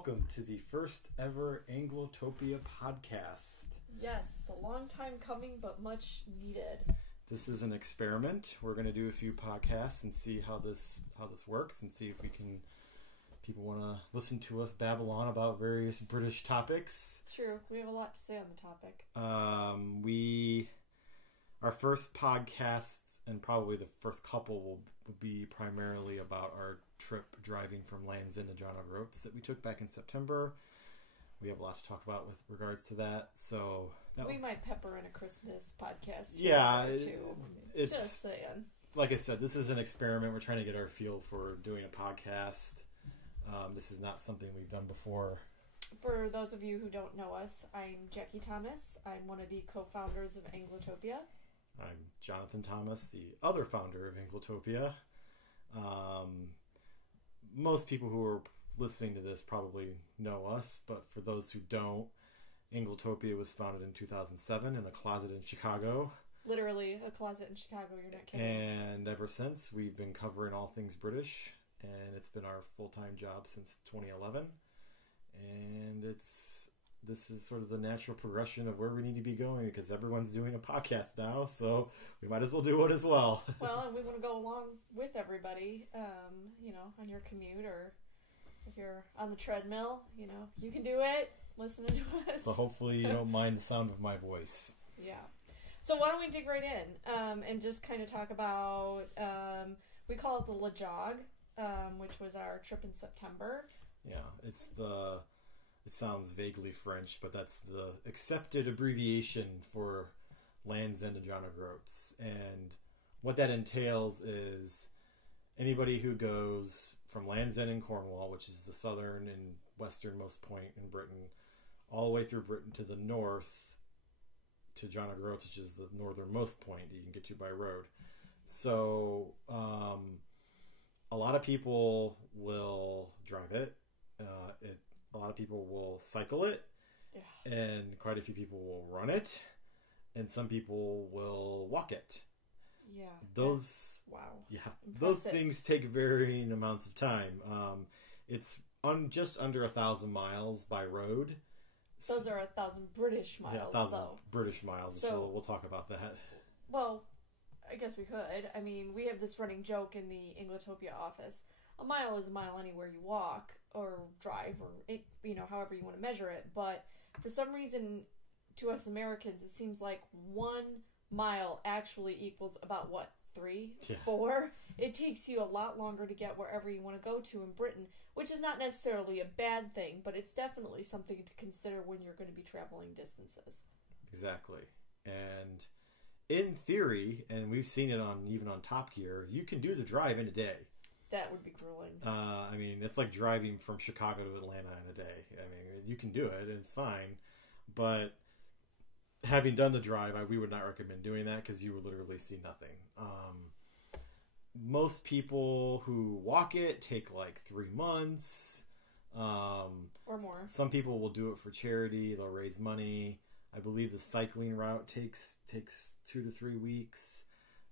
welcome to the first ever Anglotopia Podcast. Yes, a long time coming, but much needed. This is an experiment. We're going to do a few podcasts and see how this works, and see if people want to listen to us babble on about various British topics. True, we have a lot to say on the topic. Our first podcasts, and probably the first couple, will be primarily about our trip driving from Land's End to John O'Groats that we took back in September. We have a lot to talk about with regards to that. So we might pepper in a Christmas podcast. It's just saying. Like I said, this is an experiment. We're trying to get our feel for doing a podcast. This is not something we've done before. For those of you who don't know us, I'm Jackie Thomas. I'm one of the co-founders of Anglotopia. I'm Jonathan Thomas, the other founder of Anglotopia. Most people who are listening to this probably know us, but for those who don't, Anglotopia was founded in 2007 in a closet in Chicago. Literally a closet in Chicago, you're not kidding. And ever since, we've been covering all things British, and it's been our full-time job since 2011. And this is sort of the natural progression of where we need to be going, because everyone's doing a podcast now, so we might as well do one as well. Well, and we want to go along with everybody, on your commute, or if you're on the treadmill, you can do it, listening to us. But hopefully you don't mind the sound of my voice. Yeah. So why don't we dig right in and just kind of talk about, we call it the LeJog, which was our trip in September. Yeah, it sounds vaguely French, but that's the accepted abbreviation for Land's End to John O'Groats. And what that entails is anybody who goes from Land's End in Cornwall, which is the southern and westernmost point in Britain, all the way through Britain to the north to John O'Groats, which is the northernmost point that you can get to by road. So a lot of people will drive it. A lot of people will cycle it, and quite a few people will run it, and some people will walk it. Yeah. Wow. Yeah. Impressive. Those things take varying amounts of time. It's just under 1,000 miles by road. Those are 1,000 British miles. Yeah, 1,000 British miles. So we'll talk about that. Well, I guess we could. I mean, we have this running joke in the Anglotopia office. A mile is a mile anywhere you walk or drive, or however you want to measure it. But for some reason, to us Americans, it seems like 1 mile actually equals about 3, 4. It takes you a lot longer to get wherever you want to go to in Britain, which is not necessarily a bad thing, but it's definitely something to consider when you're going to be traveling distances. Exactly. And in theory, and we've seen it even on Top Gear, you can do the drive in a day. That would be grueling. I mean, it's like driving from Chicago to Atlanta in a day. I mean, you can do it, and it's fine. But having done the drive, we would not recommend doing that, because you would literally see nothing. Most people who walk it take like 3 months. Or more. Some people will do it for charity. They'll raise money. I believe the cycling route takes 2 to 3 weeks.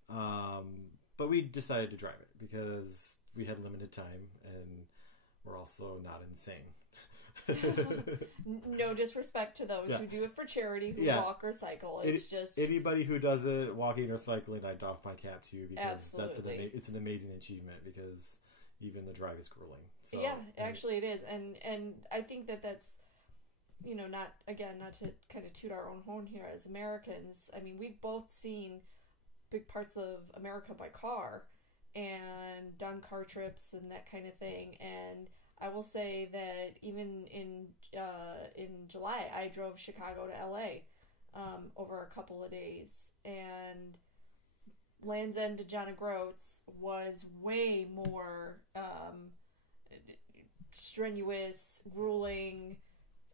But we decided to drive it because we had limited time, and we're also not insane. No disrespect to those who do it for charity, who walk or cycle. It's just anybody who does it, walking or cycling, I doff my cap to you, because absolutely. it's an amazing achievement, because even the drive is grueling. So, yeah, actually it is, and I think that's not to kind of toot our own horn here as Americans. I mean, we've both seen big parts of America by car and done car trips and that kind of thing, and I will say that even in July I drove Chicago to LA over a couple of days, and Land's End to John O'Groats was way more strenuous, grueling.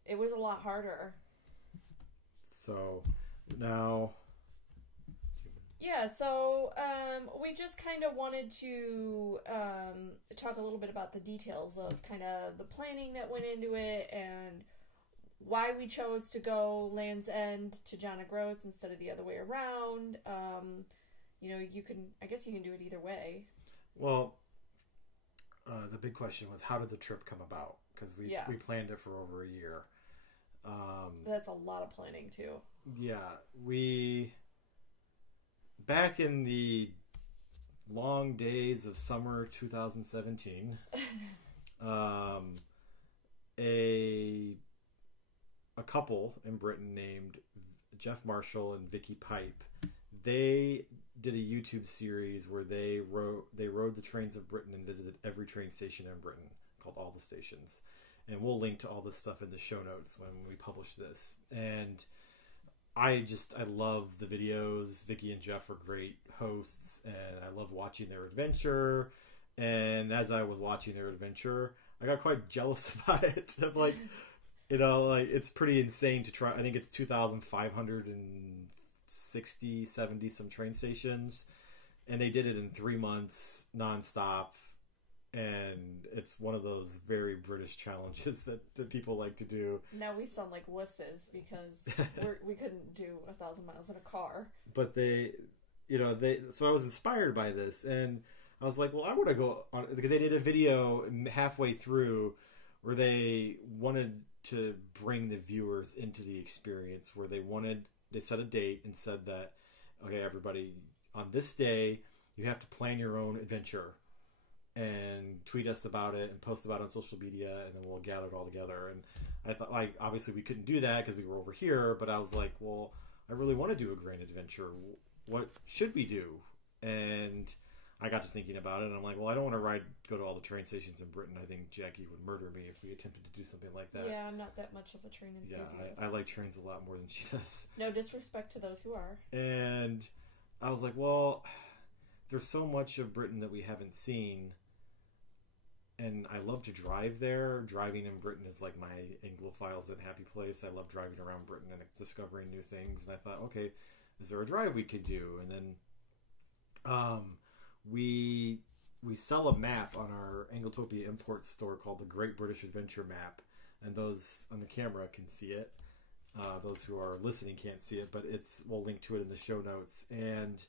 It was a lot harder. So now so we just kind of wanted to talk a little bit about the details of kind of the planning that went into it, and why we chose to go Land's End to John O'Groats instead of the other way around. I guess you can do it either way. Well, the big question was, how did the trip come about? Because we planned it for over a year. That's a lot of planning too. Yeah, back in the long days of summer 2017, a couple in Britain named Jeff Marshall and Vicky Pipe, they did a YouTube series where they rode the trains of Britain and visited every train station in Britain, called All the Stations. And we'll link to all this stuff in the show notes when we publish this. And I love the videos. Vicky and Jeff are great hosts, and I love watching their adventure. And as I was watching their adventure, I got quite jealous about it. I'm like, it's pretty insane to try. I think it's 2,560, 70 some train stations, and they did it in 3 months nonstop. And it's one of those very British challenges that people like to do. Now we sound like wusses because we couldn't do 1,000 miles in a car. But so I was inspired by this, and I was like, well, I want to go on, because they did a video halfway through where they wanted to bring the viewers into the experience, where they set a date and said that, okay, everybody, on this day, you have to plan your own adventure and tweet us about it and post about it on social media, and then we'll gather it all together. And I thought, like, obviously we couldn't do that because we were over here, but I was like, well, I really want to do a grand adventure. What should we do? And I got to thinking about it, and I'm like, well, I don't want to go to all the train stations in Britain. I think Jackie would murder me if we attempted to do something like that. Yeah, I'm not that much of a train enthusiast. Yeah, I like trains a lot more than she does. No disrespect to those who are. And I was like, well, there's so much of Britain that we haven't seen, and I love to drive there. Driving in Britain is like my Anglophiles and happy place. I love driving around Britain and discovering new things. And I thought, okay, is there a drive we could do? And then we sell a map on our Anglotopia import store called the Great British Adventure Map. And those on the camera can see it. Those who are listening can't see it, but we'll link to it in the show notes. And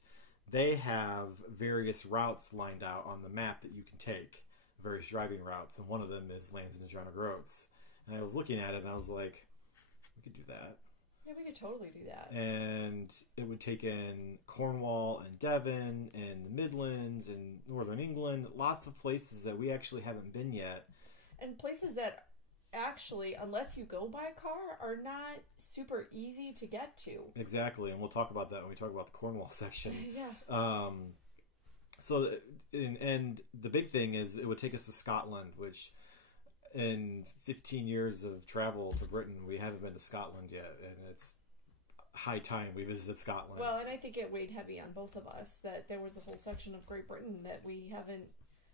they have various routes lined out on the map that you can take. Various driving routes, and one of them is Lands and John O'Groats. And I was looking at it, and I was like, we could do that. Yeah, we could totally do that. And it would take in Cornwall and Devon and the Midlands and Northern England, lots of places that we actually haven't been yet. And places that actually, unless you go by car, are not super easy to get to. Exactly, and we'll talk about that when we talk about the Cornwall section. Yeah. So, and the big thing is it would take us to Scotland, which in 15 years of travel to Britain, we haven't been to Scotland yet, and it's high time we visited Scotland. Well, and I think it weighed heavy on both of us that there was a whole section of Great Britain that we haven't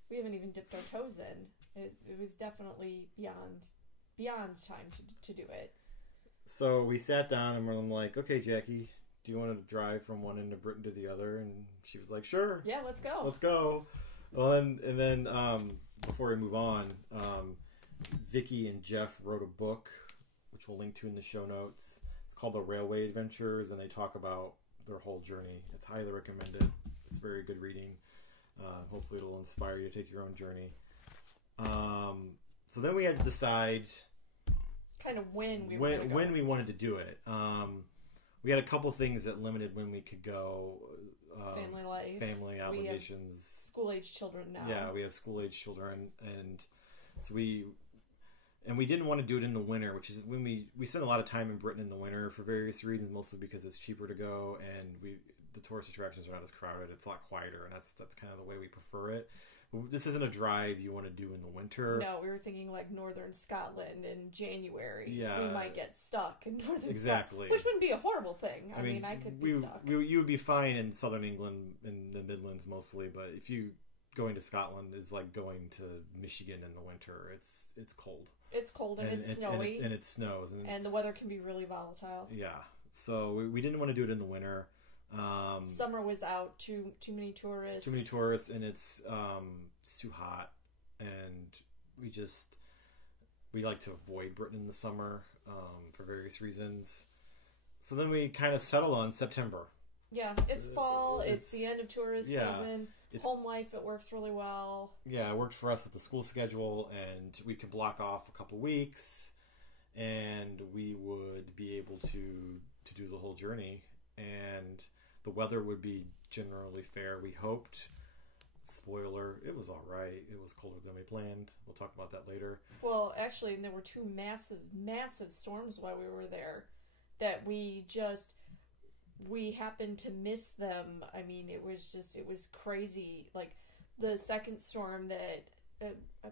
even dipped our toes in. It was definitely beyond time to do it. So we sat down and I'm like, okay, Jackie, do you want to drive from one end of Britain to the other? And she was like, sure. Yeah, let's go. Let's go. Well, and then before we move on, Vicky and Jeff wrote a book, which we'll link to in the show notes. It's called The Railway Adventures, and they talk about their whole journey. It's highly recommended. It's very good reading. Hopefully it'll inspire you to take your own journey. So then we had to decide kind of when we wanted to do it. We had a couple things that limited when we could go. Family life. Family obligations. School-age children now. Yeah, we have school-age children. And so we didn't want to do it in the winter, which is when we spend a lot of time in Britain in the winter for various reasons, mostly because it's cheaper to go and the tourist attractions are not as crowded. It's a lot quieter, and that's kind of the way we prefer it. This isn't a drive you want to do in the winter. No, we were thinking like northern Scotland in January. Yeah. We might get stuck in northern Exactly. Scotland, which wouldn't be a horrible thing. I mean I could be stuck. You would be fine in southern England, in the Midlands mostly, but if you going to Scotland is like going to Michigan in the winter. It's cold. It's cold and it's snowy. And it snows. And the weather can be really volatile. Yeah. So we didn't want to do it in the winter. Summer was out, too many tourists. Too many tourists, and it's too hot. And we like to avoid Britain in the summer for various reasons. So then we kind of settled on September. Yeah, it's fall. It's the end of tourist season. home life, it works really well. Yeah, it worked for us with the school schedule, and we could block off a couple weeks, and we would be able to do the whole journey, and the weather would be generally fair. We hoped. Spoiler, it was all right. It was colder than we planned. We'll talk about that later. Well, actually, there were two massive storms while we were there that we happened to miss them. I mean, it was crazy. Like, the second storm that,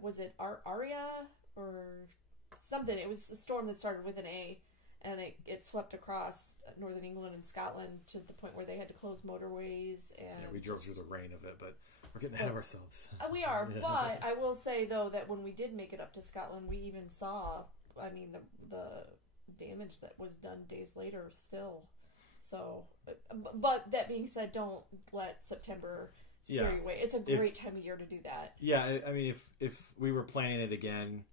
was it Aria or something? It was a storm that started with an A, and it swept across northern England and Scotland to the point where they had to close motorways. And we drove through the rain of it, but we're getting ahead of ourselves. We are, but I will say, though, that when we did make it up to Scotland, we even saw, I mean, the damage that was done days later still. So, but that being said, don't let September scare you away. It's a great time of year to do that. Yeah, I mean, if we were planning it again,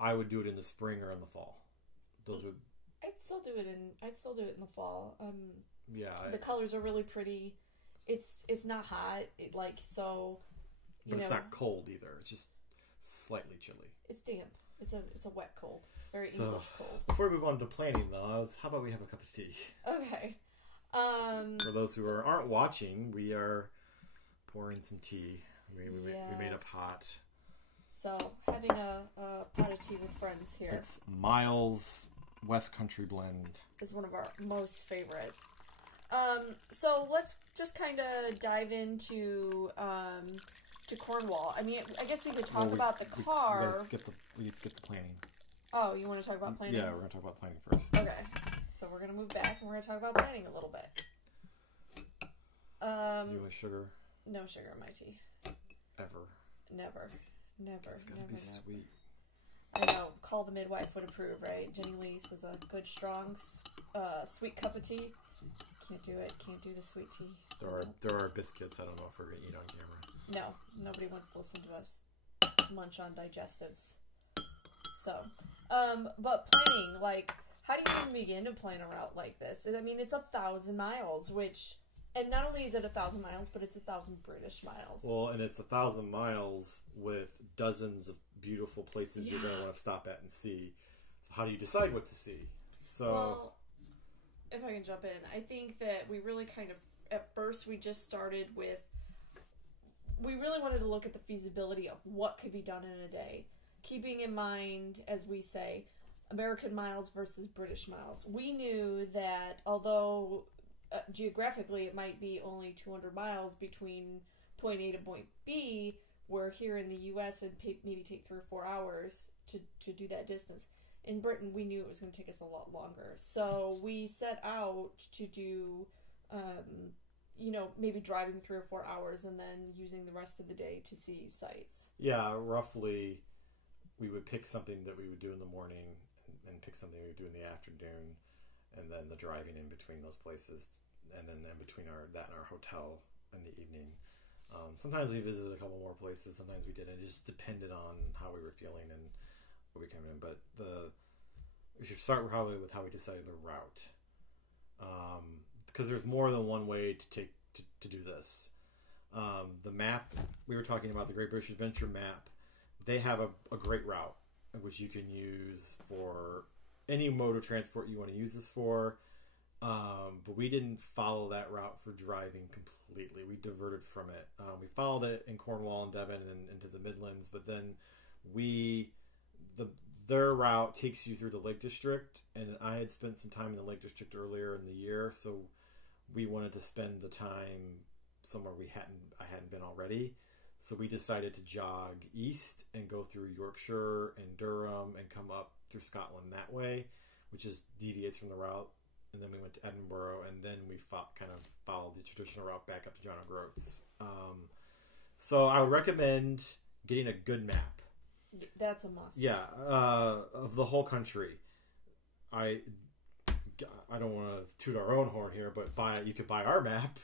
I would do it in the spring or in the fall. Those would. I'd still do it in the fall. The colors are really pretty. It's not hot, but it's not cold either. It's just slightly chilly. It's damp. It's a wet cold. Very English cold. Before we move on to planning, though, how about we have a cup of tea? Okay. For those who aren't watching, we are pouring some tea. We made up hot. So, having a pot of tea with friends here. It's Miles West Country Blend. Is one of our most favorites. So let's just kind of dive into to Cornwall. I mean, I guess we could talk about the car. We can skip the planning. Oh, you want to talk about planning? Yeah, we're going to talk about planning first. Okay. So we're going to move back and we're going to talk about planning a little bit. You want sugar? No sugar in my tea. Ever. Never. It's going to be sweet. I know. Call the midwife would approve, right? Jenny Lee says a good, strong, sweet cup of tea. Can't do it. Can't do the sweet tea. There are biscuits. I don't know if we're going to eat on camera. No. Nobody wants to listen to us munch on digestives. So, but planning, like, how do you even begin to plan a route like this? I mean, it's 1,000 miles, and not only is it 1,000 miles, but it's 1,000 British miles. Well, and it's 1,000 miles with dozens of beautiful places you're going to want to stop at and see. So how do you decide what to see? Well, if I can jump in, I think that we really kind of, at first, we just started with, we really wanted to look at the feasibility of what could be done in a day. Keeping in mind, as we say, American miles versus British miles. We knew that although geographically it might be only 200 miles between point A to point B, where here in the U.S. it'd maybe take 3 or 4 hours to do that distance. In Britain, we knew it was going to take us a lot longer. So we set out to do, maybe driving 3 or 4 hours and then using the rest of the day to see sights. Yeah, roughly. We would pick something that we would do in the morning and pick something we would do in the afternoon, and then the driving in between those places, and then in between our hotel in the evening. Sometimes we visited a couple more places, sometimes we didn't. It just depended on how we were feeling and what we came in. But we should start probably with how we decided the route, because there's more than one way to do this. The map, we were talking about the Great British Adventure map. They have a great route, which you can use for any mode of transport you want to use this for. But we didn't follow that route for driving completely. We diverted from it. We followed it in Cornwall and Devon and into the Midlands, but then their route takes you through the Lake District, and I had spent some time in the Lake District earlier in the year, so we wanted to spend the time somewhere I hadn't been already. So we decided to jog east and go through Yorkshire and Durham and come up through Scotland that way, which is deviates from the route. And then we went to Edinburgh, and then we kind of followed the traditional route back up to John O'Groats. So I would recommend getting a good map. That's a must. Yeah, of the whole country. I don't want to toot our own horn here, but you could buy our map,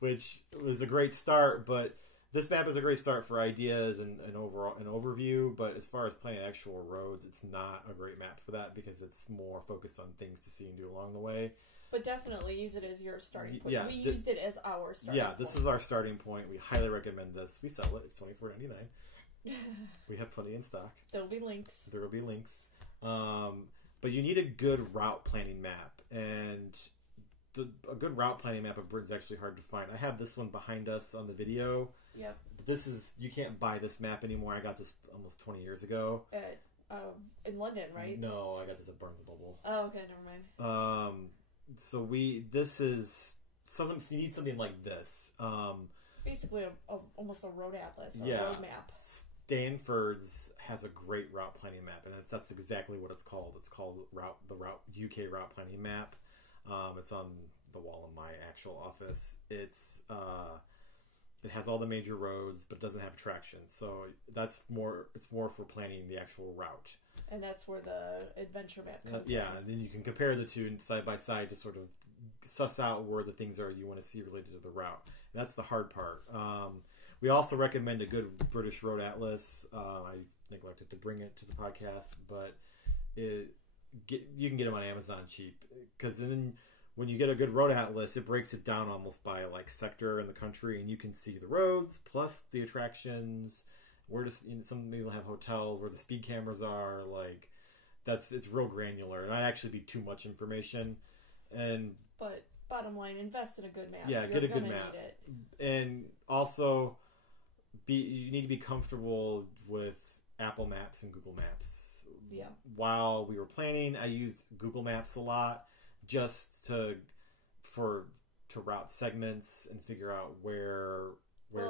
which was a great start, but this map is a great start for ideas and overall an overview, but as far as planning actual roads, it's not a great map for that because it's more focused on things to see and do along the way. But definitely use it as your starting point. Yeah, we used it as our starting point. Yeah, this is our starting point. We highly recommend this. We sell it. It's $24.99. We have plenty in stock. There will be links. There will be links. But you need a good route planning map. And a good route planning map of Britain's actually hard to find. I have this one behind us on the video. Yep. This is, you can't buy this map anymore. I got this almost 20 years ago. In London, right? No, I got this at Barnes & Noble. Oh, okay, never mind. So this is something. So you need something like this. Basically, almost a road atlas or a road map. Stanford's has a great route planning map, and that's exactly what it's called. It's called UK route planning map. It's on the wall in my actual office. It has all the major roads, but doesn't have attractions. So it's more for planning the actual route. And that's where the adventure map comes in. Yeah, and then you can compare the two side by side to sort of suss out where the things are you want to see related to the route. And that's the hard part. We also recommend a good British road atlas. I neglected to bring it to the podcast, but you can get them on Amazon cheap. Because then when you get a good road atlas, it breaks it down almost by like sector in the country, and you can see the roads plus the attractions. Some people have hotels where the speed cameras are. Like it's real granular, and that'd actually be too much information. But bottom line, invest in a good map. Yeah, get a good map. Need it. And also, you need to be comfortable with Apple Maps and Google Maps. Yeah. While we were planning, I used Google Maps a lot just to route segments and figure out where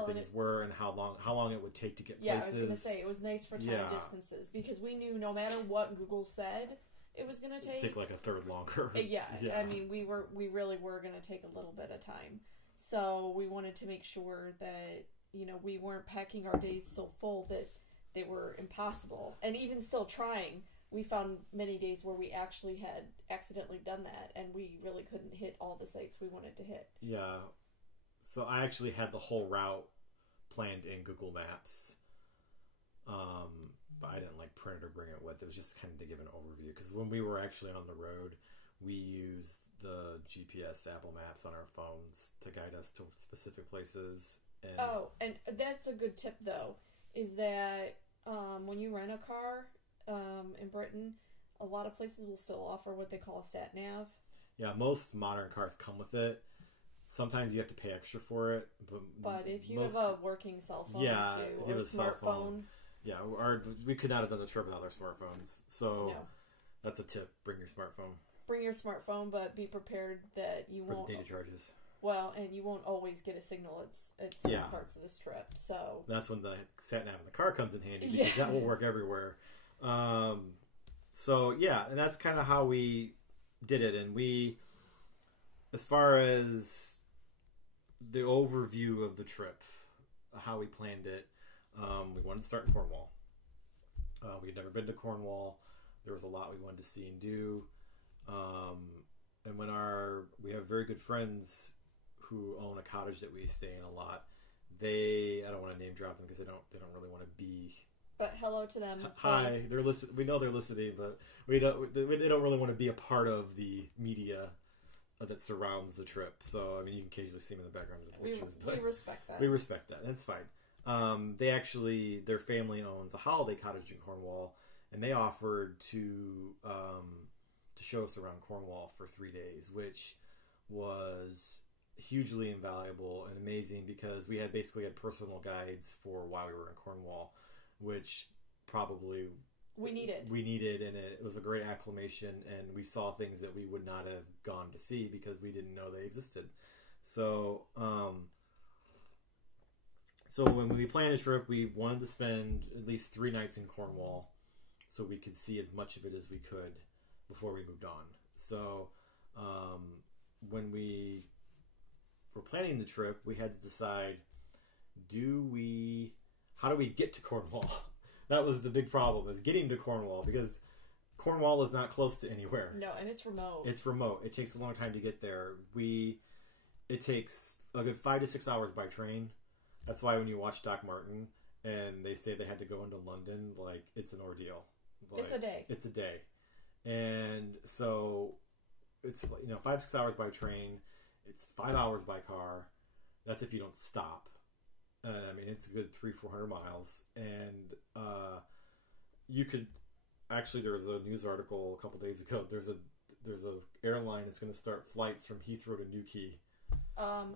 things were and how long it would take to get places. I was going to say it was nice for time distances because we knew no matter what Google said it was going to take like a third longer. Yeah. I mean we really were going to take a little bit of time. So we wanted to make sure that we weren't packing our days so full that they were impossible. And even still trying, we found many days where we actually had accidentally done that and we really couldn't hit all the sites we wanted to hit. Yeah. So I actually had the whole route planned in Google Maps, but I didn't print it or bring it with. It was just kind of to give an overview because when we were actually on the road, we used the GPS Apple Maps on our phones to guide us to specific places. And that's a good tip though, is that when you rent a car in Britain, a lot of places will still offer what they call a sat nav. Yeah, most modern cars come with it. Sometimes you have to pay extra for it, but if you have a working cell phone or a smartphone, we could not have done the trip without our smartphones. So that's a tip: bring your smartphone. Bring your smartphone, but be prepared that you won't. For the data charges. Well, and you won't always get a signal at certain parts of this trip. So that's when the sat nav in the car comes in handy because that will work everywhere. And that's kind of how we did it, and as far as the overview of the trip, how we planned it, we wanted to start in Cornwall. We had never been to Cornwall. There was a lot we wanted to see and do. And when we have very good friends who own a cottage that we stay in a lot. I don't want to name drop them because they don't really want to be. But hello to them. Hi, they're listen. We know they're listening, but they don't really want to be a part of the media that surrounds the trip. So, I mean, you can occasionally see them in the background of the pictures. We respect that. We respect that. That's fine. Their family owns a holiday cottage in Cornwall, and they offered to show us around Cornwall for 3 days, which was hugely invaluable and amazing because we had personal guides for while we were in Cornwall, which probably we needed, and it was a great acclimation, and we saw things that we would not have gone to see because we didn't know they existed. So when we planned this trip, we wanted to spend at least 3 nights in Cornwall so we could see as much of it as we could before we moved on. So when we were planning the trip, we had to decide, how do we get to Cornwall? That was the big problem, is getting to Cornwall, because Cornwall is not close to anywhere. No, and it's remote. It's remote. It takes a long time to get there. It takes a good 5 to 6 hours by train. That's why when you watch Doc Martin and they say they had to go into London, it's an ordeal. It's a day. It's a day. And so it's 5-6 hours by train. It's 5 hours by car. That's if you don't stop. I mean, it's a good 300-400 miles, and you could actually. There was a news article a couple days ago. There's a airline that's going to start flights from Heathrow to Newquay.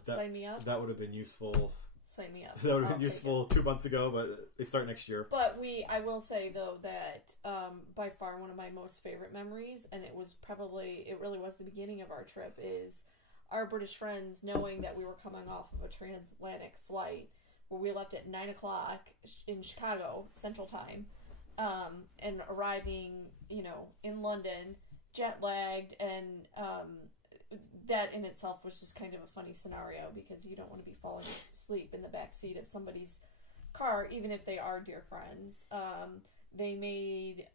Sign me up. That would have been useful. Sign me up. That would have been useful 2 months ago, but they start next year. But I will say though that by far one of my most favorite memories, and it really was the beginning of our trip, is our British friends knowing that we were coming off of a transatlantic flight where we left at 9:00 in Chicago Central Time, and arriving, in London, jet lagged, and that in itself was just kind of a funny scenario because you don't want to be falling asleep in the back seat of somebody's car, even if they are dear friends. They made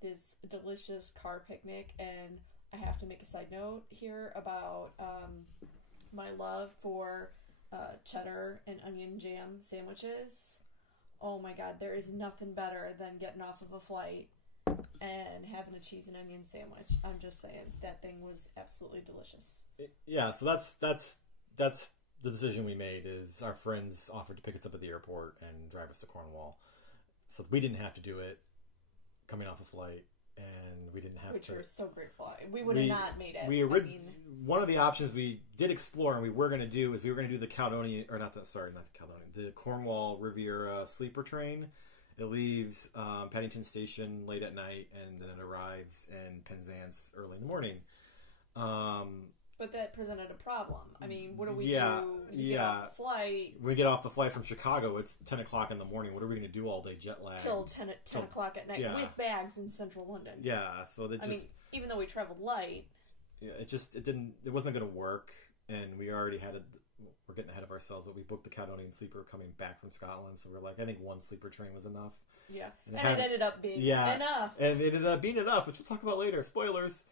this delicious car picnic, and I have to make a side note here about my love for cheddar and onion jam sandwiches. Oh my god, there is nothing better than getting off of a flight and having a cheese and onion sandwich. I'm just saying, that thing was absolutely delicious. Yeah, so that's the decision we made. Is our friends offered to pick us up at the airport and drive us to Cornwall, so we didn't have to do it coming off a flight, and we didn't have Which to. we're so grateful. We would have not made it. One of the options we did explore and we were going to do is we were going to do the the Cornwall Riviera sleeper train. It leaves Paddington Station late at night, and then it arrives in Penzance early in the morning. But that presented a problem. I mean, what do we do? Get off the flight. When we get off the flight from Chicago, it's 10 o'clock in the morning. What are we going to do all day jet lag? Till 10 o'clock at night with bags in central London. Yeah, so I mean, even though we traveled light. Yeah, it wasn't going to work, and we already we're getting ahead of ourselves, but we booked the Caledonian Sleeper coming back from Scotland, so we're like, I think one sleeper train was enough. Yeah, and it ended up being enough. And it ended up being enough, which we'll talk about later. Spoilers.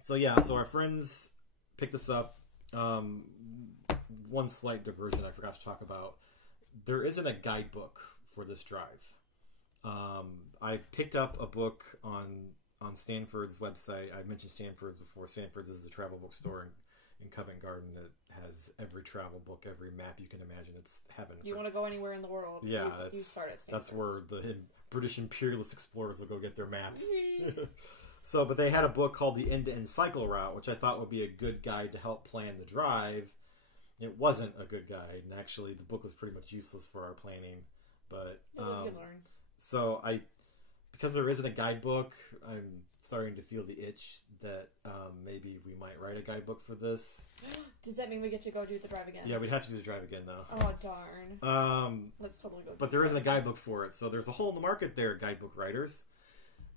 So our friends picked us up. One slight diversion I forgot to talk about. There isn't a guidebook for this drive. I picked up a book on Stanford's website. I mentioned Stanford's before. Stanford's is the travel bookstore in Covent Garden that has every travel book, every map you can imagine. It's heaven. You want to go anywhere in the world? Yeah, you start at Stanford's. That's where the British imperialist explorers will go get their maps. But they had a book called The End-to-End Cycle Route, which I thought would be a good guide to help plan the drive. It wasn't a good guide, and actually the book was pretty much useless for our planning. But you learn. So because there isn't a guidebook, I'm starting to feel the itch that maybe we might write a guidebook for this. Does that mean we get to go do the drive again? Yeah, we'd have to do the drive again, though. Oh, darn. Let's totally go. But there isn't a guidebook for it, so there's a hole in the market there, guidebook writers.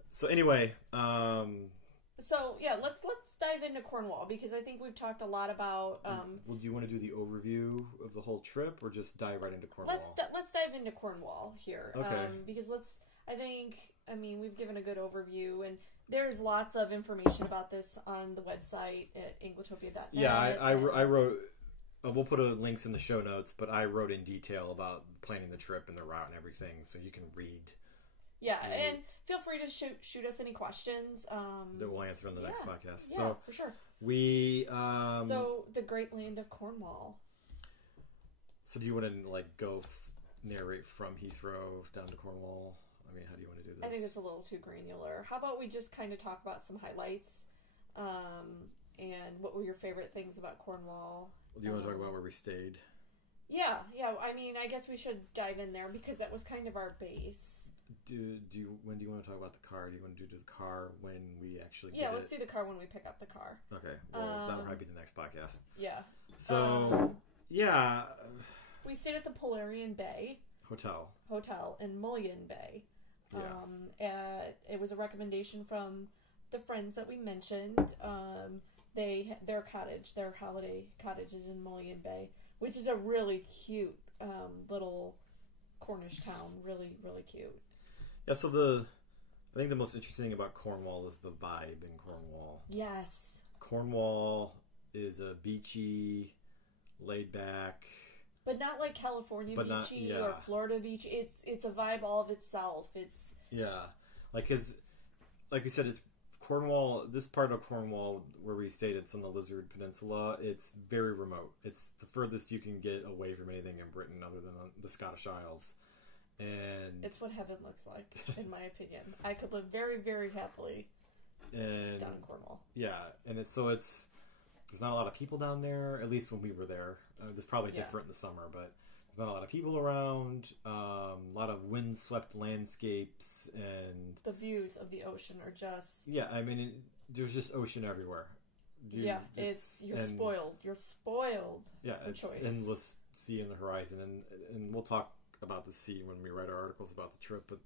So anyway, let's dive into Cornwall, because I think we've talked a lot about. Well, do you want to do the overview of the whole trip, or just dive right into Cornwall? Let's dive into Cornwall here, okay. Because we've given a good overview, and there's lots of information about this on the website at Anglotopia.net. Yeah, I wrote. We'll put links in the show notes, but I wrote in detail about planning the trip and the route and everything, so you can read. Yeah, and feel free to shoot us any questions. That we'll answer on the next podcast. Yeah, so for sure. So the great land of Cornwall. So do you want to go narrate from Heathrow down to Cornwall? I mean, how do you want to do this? I think it's a little too granular. How about we just kind of talk about some highlights, and what were your favorite things about Cornwall? Well, do you want to talk about where we stayed? Yeah. I mean, I guess we should dive in there because that was kind of our base. When do you want to talk about the car? Do you want to do the car when we actually get let's do the car when we pick up the car. Okay. Well, that'll probably be the next podcast. Yeah. So, we stayed at the Polarian Bay Hotel in Mullion Bay. Yeah. It was a recommendation from the friends that we mentioned. Their holiday cottage is in Mullion Bay, which is a really cute little Cornish town. Really, really cute. Yeah, so I think the most interesting thing about Cornwall is the vibe in Cornwall. Yes. Cornwall is a beachy, laid back, but not like California beachy or Florida beach. It's a vibe all of itself. It's like we said, Cornwall, this part of Cornwall where we stayed, it's on the Lizard Peninsula. It's very remote. It's the furthest you can get away from anything in Britain other than the Scottish Isles. And it's what heaven looks like, in my opinion. I could live very, very happily down in Cornwall. Yeah, and there's not a lot of people down there, at least when we were there. It's probably different in the summer, but there's not a lot of people around. A lot of windswept landscapes, and the views of the ocean are just... Yeah, I mean, there's just ocean everywhere. You're spoiled. You're spoiled. Yeah, it's choice. Endless sea in the horizon, and we'll talk about the sea when we write our articles about the trip, but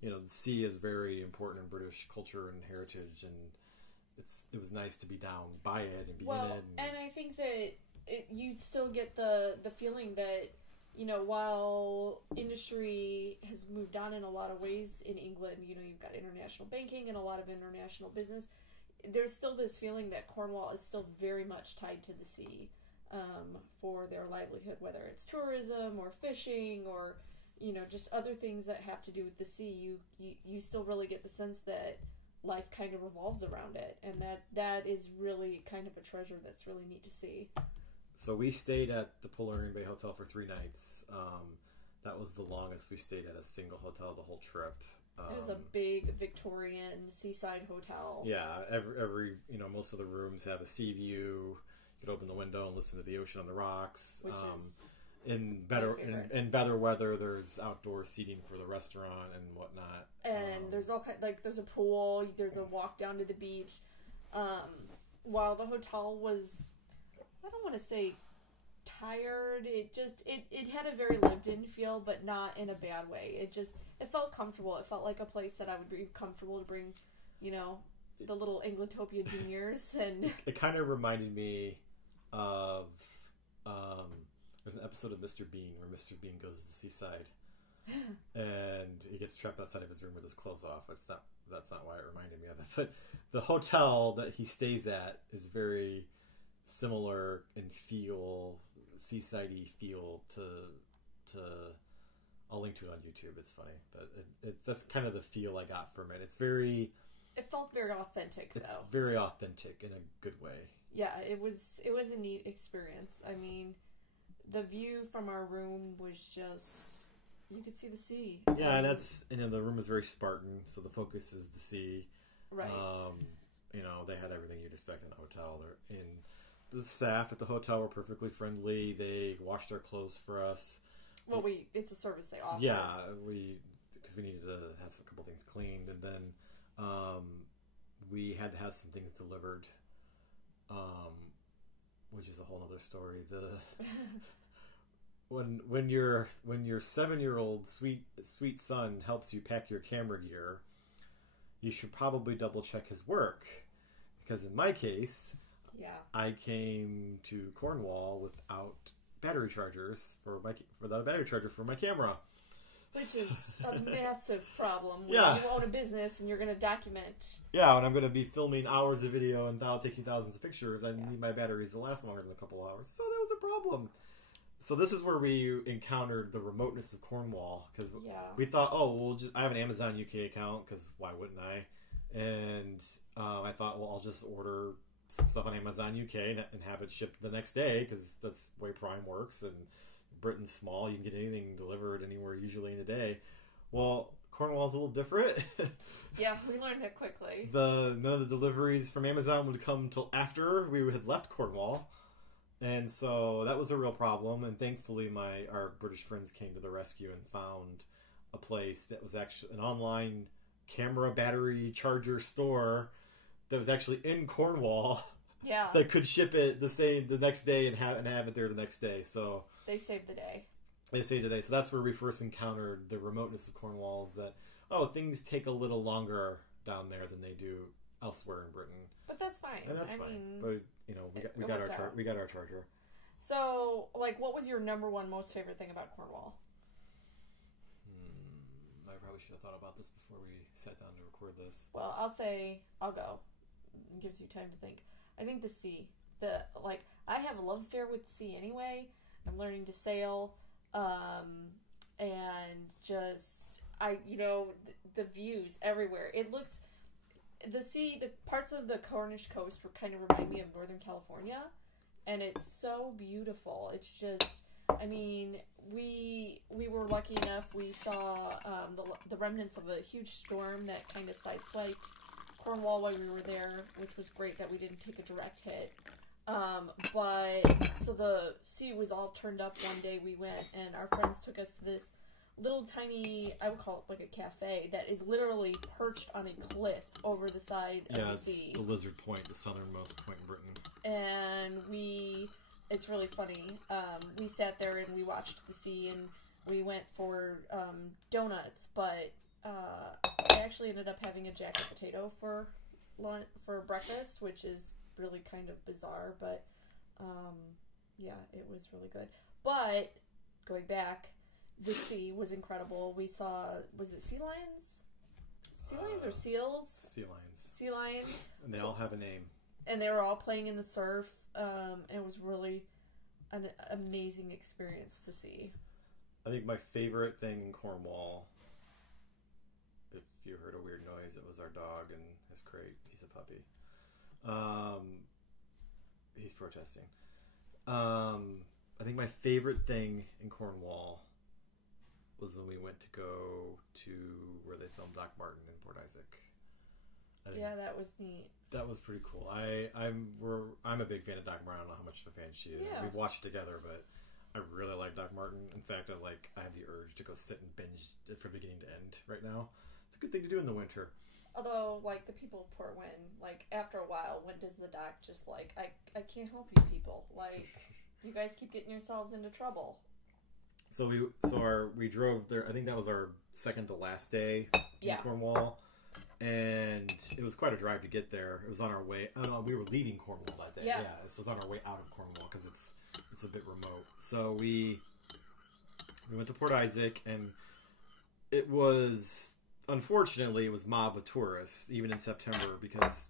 the sea is very important in British culture and heritage, and it was nice to be down by it and be in it. And I think that you still get the feeling that, while industry has moved on in a lot of ways in England, you've got international banking and a lot of international business, there's still this feeling that Cornwall is still very much tied to the sea for their livelihood, whether it's tourism or fishing or, just other things that have to do with the sea. You still really get the sense that life kind of revolves around it, and that is really kind of a treasure that's really neat to see. So we stayed at the Polarian Bay Hotel for 3 nights. That was the longest we stayed at a single hotel the whole trip. It was a big Victorian seaside hotel. Yeah, every most of the rooms have a sea view. You could open the window and listen to the ocean on the rocks. Which is in better weather, there's outdoor seating for the restaurant and whatnot. And there's all there's a pool. There's a walk down to the beach. While the hotel was, I don't want to say tired, it had a very lived-in feel, but not in a bad way. It felt comfortable. It felt like a place that I would be comfortable to bring, the little Anglotopia juniors. And it kind of reminded me of there's an episode of Mr. Bean where Mr. Bean goes to the seaside and he gets trapped outside of his room with his clothes off. That's not why it reminded me of it. But the hotel that he stays at is very similar in feel, seaside-y feel to I'll link to it on YouTube. It's funny, but that's kind of the feel I got from it. It felt very authentic, though. It's very authentic in a good way. Yeah, it was a neat experience. I mean, the view from our room was just, you could see the sea. Yeah, and the room was very Spartan, so the focus is the sea. Right. They had everything you'd expect in a hotel. The staff at the hotel were perfectly friendly. They washed our clothes for us. Well, it's a service they offer. Yeah, because we needed to have a couple things cleaned, and then we had to have some things delivered, which is a whole other story. When your 7-year-old sweet son helps you pack your camera gear, you should probably double check his work, because in my case, I came to Cornwall without battery chargers without a battery charger for my camera. Which is a massive problem when you own a business and you're going to document. Yeah, when I'm going to be filming hours of video and taking thousands of pictures, I need my batteries to last longer than a couple hours. So that was a problem. So this is where we encountered the remoteness of Cornwall, because we thought, I have an Amazon UK account, because why wouldn't I? And I thought, I'll just order some stuff on Amazon UK and have it shipped the next day, because that's the way Prime works, and Britain's small. You can get anything delivered anywhere usually in a day. Well, Cornwall's a little different. Yeah, we learned that quickly. None of the deliveries from Amazon would come till after we had left Cornwall. And so that was a real problem, and thankfully our British friends came to the rescue and found a place that was actually an online camera battery charger store that was actually in Cornwall. Yeah. That could ship it the next day and have it there the next day. So they saved the day. So that's where we first encountered the remoteness of Cornwall, is that things take a little longer down there than they do elsewhere in Britain. But that's fine. And that's fine. But we got our charger. So, what was your number one most favorite thing about Cornwall? I probably should have thought about this before we sat down to record this. Well, I'll go. It gives you time to think. I think the sea. I have a love affair with the sea anyway. I'm learning to sail, and just the views everywhere. It looks the parts of the Cornish coast kind of remind me of Northern California, and it's so beautiful. It's just, I mean, we were lucky enough. We saw the remnants of a huge storm that kind of sideswiped Cornwall while we were there, which was great that we didn't take a direct hit. But so the sea was all turned up one day. We went, and our friends took us to this little tiny, I would call it like a cafe, that is literally perched on a cliff over the side of the sea. Yeah, it's the Lizard Point, the southernmost point in Britain. And it's really funny. We sat there and we watched the sea, and we went for donuts, but I actually ended up having a jacket potato for breakfast, which is really kind of bizarre, but yeah, it was really good. But going back, the sea was incredible. We saw, was it sea lions? Sea lions or seals? Sea lions. Sea lions. And they all have a name. And they were all playing in the surf. It was really an amazing experience to see. I think my favorite thing in Cornwall, if you heard a weird noise, it was our dog in his crate. He's a puppy. He's protesting. I think my favorite thing in Cornwall was when we went to go to where they filmed Doc Martin in Port Isaac. Yeah, that was neat. That was pretty cool. I'm a big fan of Doc Martin. I don't know how much of a fan she is. Yeah. We've watched it together, but I really like Doc Martin. In fact, I have the urge to go sit and binge it from beginning to end right now. It's a good thing to do in the winter. Although, like, the people of Port Wynn, like, after a while, when does the doc just, like, I can't help you people. Like, you guys keep getting yourselves into trouble. So we drove there. I think that was our second to last day in Cornwall, and it was quite a drive to get there. It was on our way. We were leaving Cornwall that day. Yeah, so it was on our way out of Cornwall because it's a bit remote. So we went to Port Isaac, and it was, unfortunately, it was mob with tourists even in September because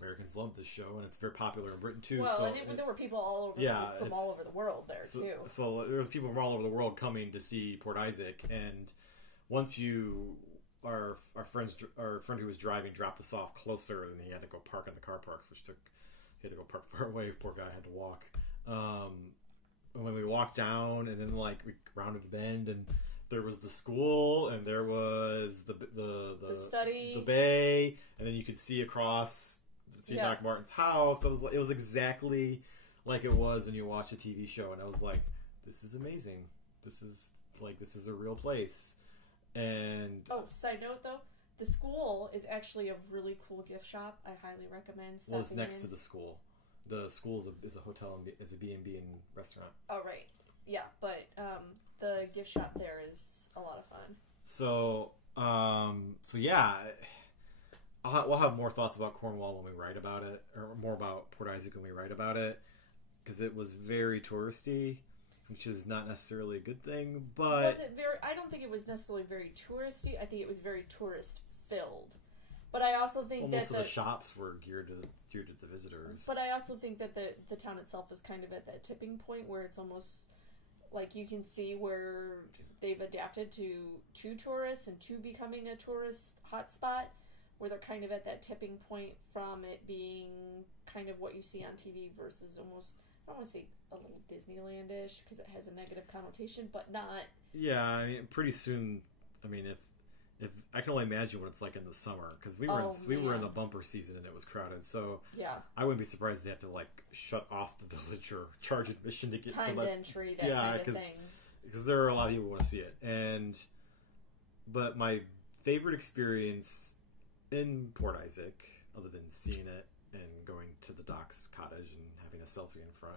Americans love this show, and it's very popular in Britain too. Well, there were people all over from all over the world there too. So there was people from all over the world coming to see Port Isaac, and once our friend who was driving dropped us off closer, and he had to go park in the car park, he had to go park far away. Poor guy had to walk. And when we walked down, and then like we rounded a bend, and there was the school, and there was the study, the bay, and then you could see across. See Doc Martin's house. It was exactly like it was when you watch a TV show, and I was like, "This is amazing. This is a real place." And side note though, the school is actually a really cool gift shop. I highly recommend. Well, it's next to the school. The school is a hotel and is a B&B and restaurant. Oh right, yeah, but the gift shop there is a lot of fun. So yeah. We'll have more thoughts about Cornwall when we write about it, or more about Port Isaac when we write about it, because it was very touristy, which is not necessarily a good thing. But was it very? I don't think it was necessarily very touristy. I think it was very tourist filled. But I also think most of the shops were geared to the visitors. But I also think that the town itself is kind of at that tipping point where it's almost like you can see where they've adapted to tourists and to becoming a tourist hotspot. Where they're kind of at that tipping point from it being kind of what you see on TV versus almost, I don't want to say a little Disneyland-ish because it has a negative connotation, but not. Yeah, I mean, pretty soon. I mean, if I can only imagine what it's like in the summer because we were in the bumper season and it was crowded. So yeah, I wouldn't be surprised if they have to like shut off the village or charge admission to get timed entry. That kind of thing. Because there are a lot of people who want to see it, but my favorite experience in Port Isaac, other than seeing it and going to the doc's cottage and having a selfie in front,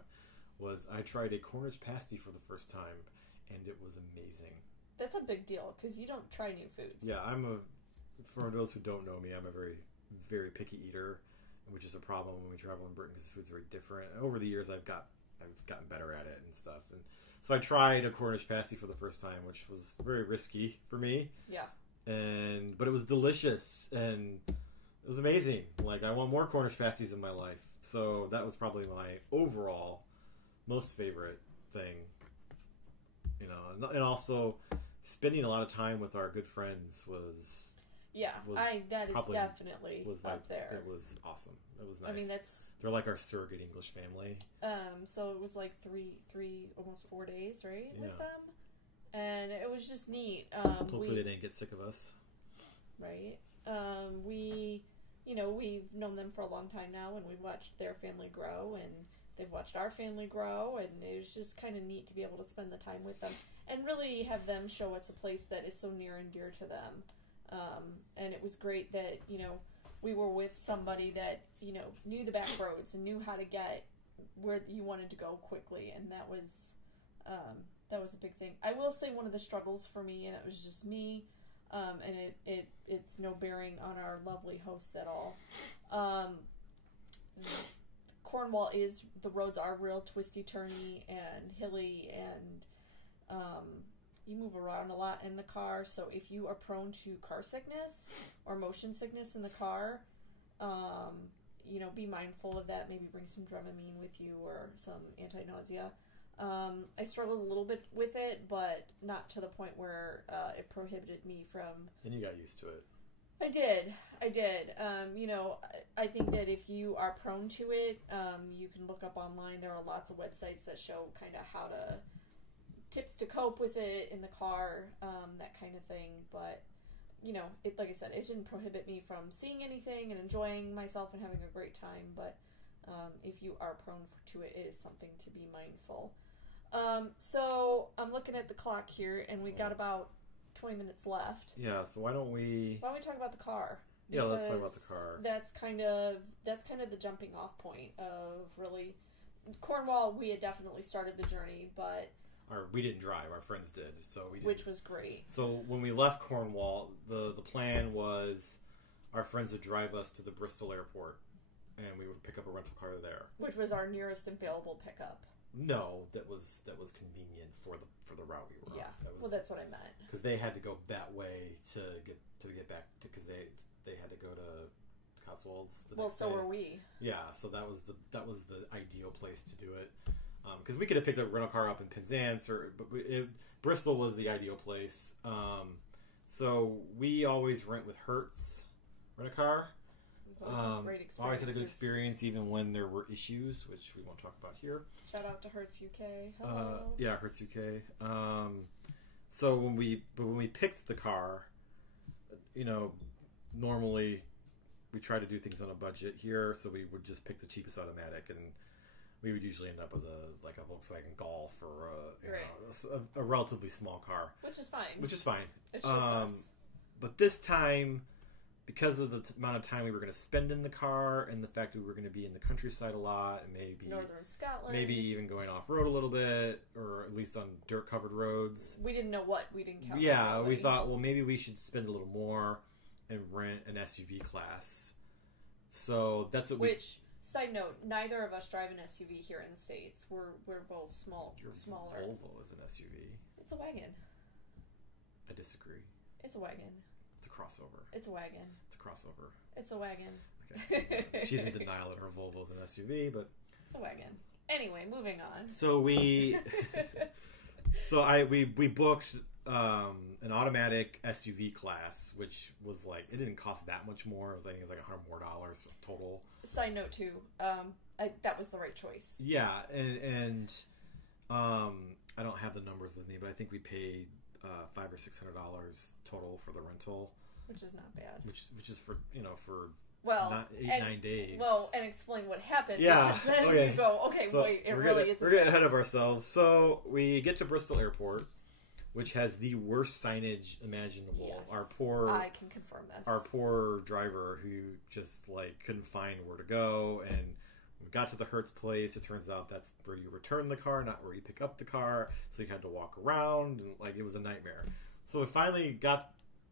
was I tried a Cornish pasty for the first time, and it was amazing. That's a big deal, because you don't try new foods. Yeah, for those who don't know me, I'm a very, very picky eater, which is a problem when we travel in Britain, because the food's very different. And over the years, I've gotten better at it and stuff. And so I tried a Cornish pasty for the first time, which was very risky for me. Yeah. But it was delicious and it was amazing. Like, I want more Cornish pasties in my life. So that was probably my overall most favorite thing. You know, and also spending a lot of time with our good friends was Yeah, that is definitely up there. It was awesome. It was nice. I mean, they're like our surrogate English family. So it was like three, almost 4 days, right, with them, and it was just neat. Hopefully they didn't get sick of us. Right. We've known them for a long time now, and we've watched their family grow, and they've watched our family grow, and it was just kind of neat to be able to spend the time with them and really have them show us a place that is so near and dear to them. And it was great that, we were with somebody that, knew the back roads and knew how to get where you wanted to go quickly, and that was a big thing. I will say one of the struggles for me, and it was just me, and it's no bearing on our lovely hosts at all. Cornwall the roads are real twisty, turny, and hilly, and you move around a lot in the car. So if you are prone to car sickness or motion sickness in the car, be mindful of that. Maybe bring some Dramamine with you or some anti-nausea. I struggled a little bit with it, but not to the point where it prohibited me from... And you got used to it. I did. I think that if you are prone to it, you can look up online. There are lots of websites that show kind of tips to cope with it in the car, that kind of thing. But, like I said, it didn't prohibit me from seeing anything and enjoying myself and having a great time. But if you are prone to it, it is something to be mindful. So I'm looking at the clock here, and we got about 20 minutes left. Yeah, so why don't we talk about the car? Yeah, let's talk about the car. That's kind of the jumping off point of really Cornwall. We had definitely started the journey, but we didn't drive. Our friends did, so we didn't. Which was great. So when we left Cornwall, the plan was our friends would drive us to the Bristol airport, and we would pick up a rental car there, which was our nearest available pickup. No, that was convenient for the route we were on. Well, that's what I meant. Because they had to go that way to get back because they had to go to Cotswolds. So were we. Yeah, so that was the ideal place to do it. Because we could have picked a rental car up in Penzance, but Bristol was the ideal place. So we always rent with Hertz, rent a car. Great experience. Always had a good experience, even when there were issues, which we won't talk about here. Shout out to Hertz UK. Hello. Yeah, Hertz UK. So when we picked the car, normally we try to do things on a budget here, so we would just pick the cheapest automatic, and we would usually end up with a Volkswagen Golf or a relatively small car, which is fine. It's just us. But this time, because of the amount of time we were going to spend in the car and the fact that we were going to be in the countryside a lot and maybe northern Scotland, maybe even going off road a little bit, or at least on dirt covered roads, we didn't know what we didn't count. Yeah, really. We thought, well, maybe we should spend a little more and rent an SUV class. So that's what Which, side note, neither of us drive an SUV here in the States. We're both smaller. Volvo is an SUV. It's a wagon. I disagree. It's a wagon. It's a crossover. It's a wagon. It's a crossover. It's a wagon. Okay. She's in denial that her Volvo is an SUV, but it's a wagon. Anyway, moving on. So we booked an automatic SUV class, which was like, it didn't cost that much more. I think it was like $100 more total. Side note too, that was the right choice. Yeah, and I don't have the numbers with me, but I think we paid $500 or $600 total for the rental, which is not bad. Which is for 9 days. Well, and explain what happened. Yeah. Then okay. You go, okay, so wait, really isn't. We're getting ahead of ourselves. So we get to Bristol Airport, which has the worst signage imaginable. Yes, I can confirm this. Our poor driver who just couldn't find where to go, and we got to the Hertz place. It turns out that's where you return the car, not where you pick up the car. So you had to walk around, and it was a nightmare. So we finally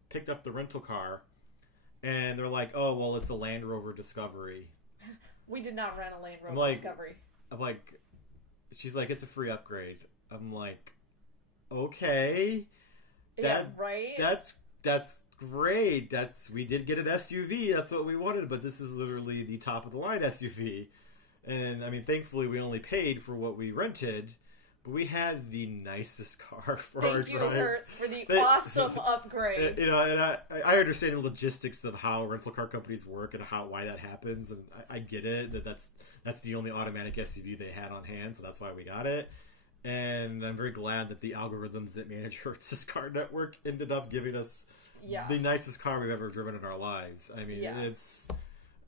picked up the rental car, and they're like, "Oh, well, it's a Land Rover Discovery." We did not rent a Land Rover Discovery. I'm like, she's like, "It's a free upgrade." I'm like, okay, right. That's great. We did get an SUV. That's what we wanted, but this is literally the top of the line SUV. And I mean, thankfully, we only paid for what we rented, But we had the nicest car for our Thank you, drive. Hertz, for the awesome upgrade. You know, and I understand the logistics of how rental car companies work and why that happens, and I get it that's the only automatic SUV they had on hand, so that's why we got it. And I'm very glad that the algorithms that manage Hertz's car network ended up giving us the nicest car we've ever driven in our lives. I mean,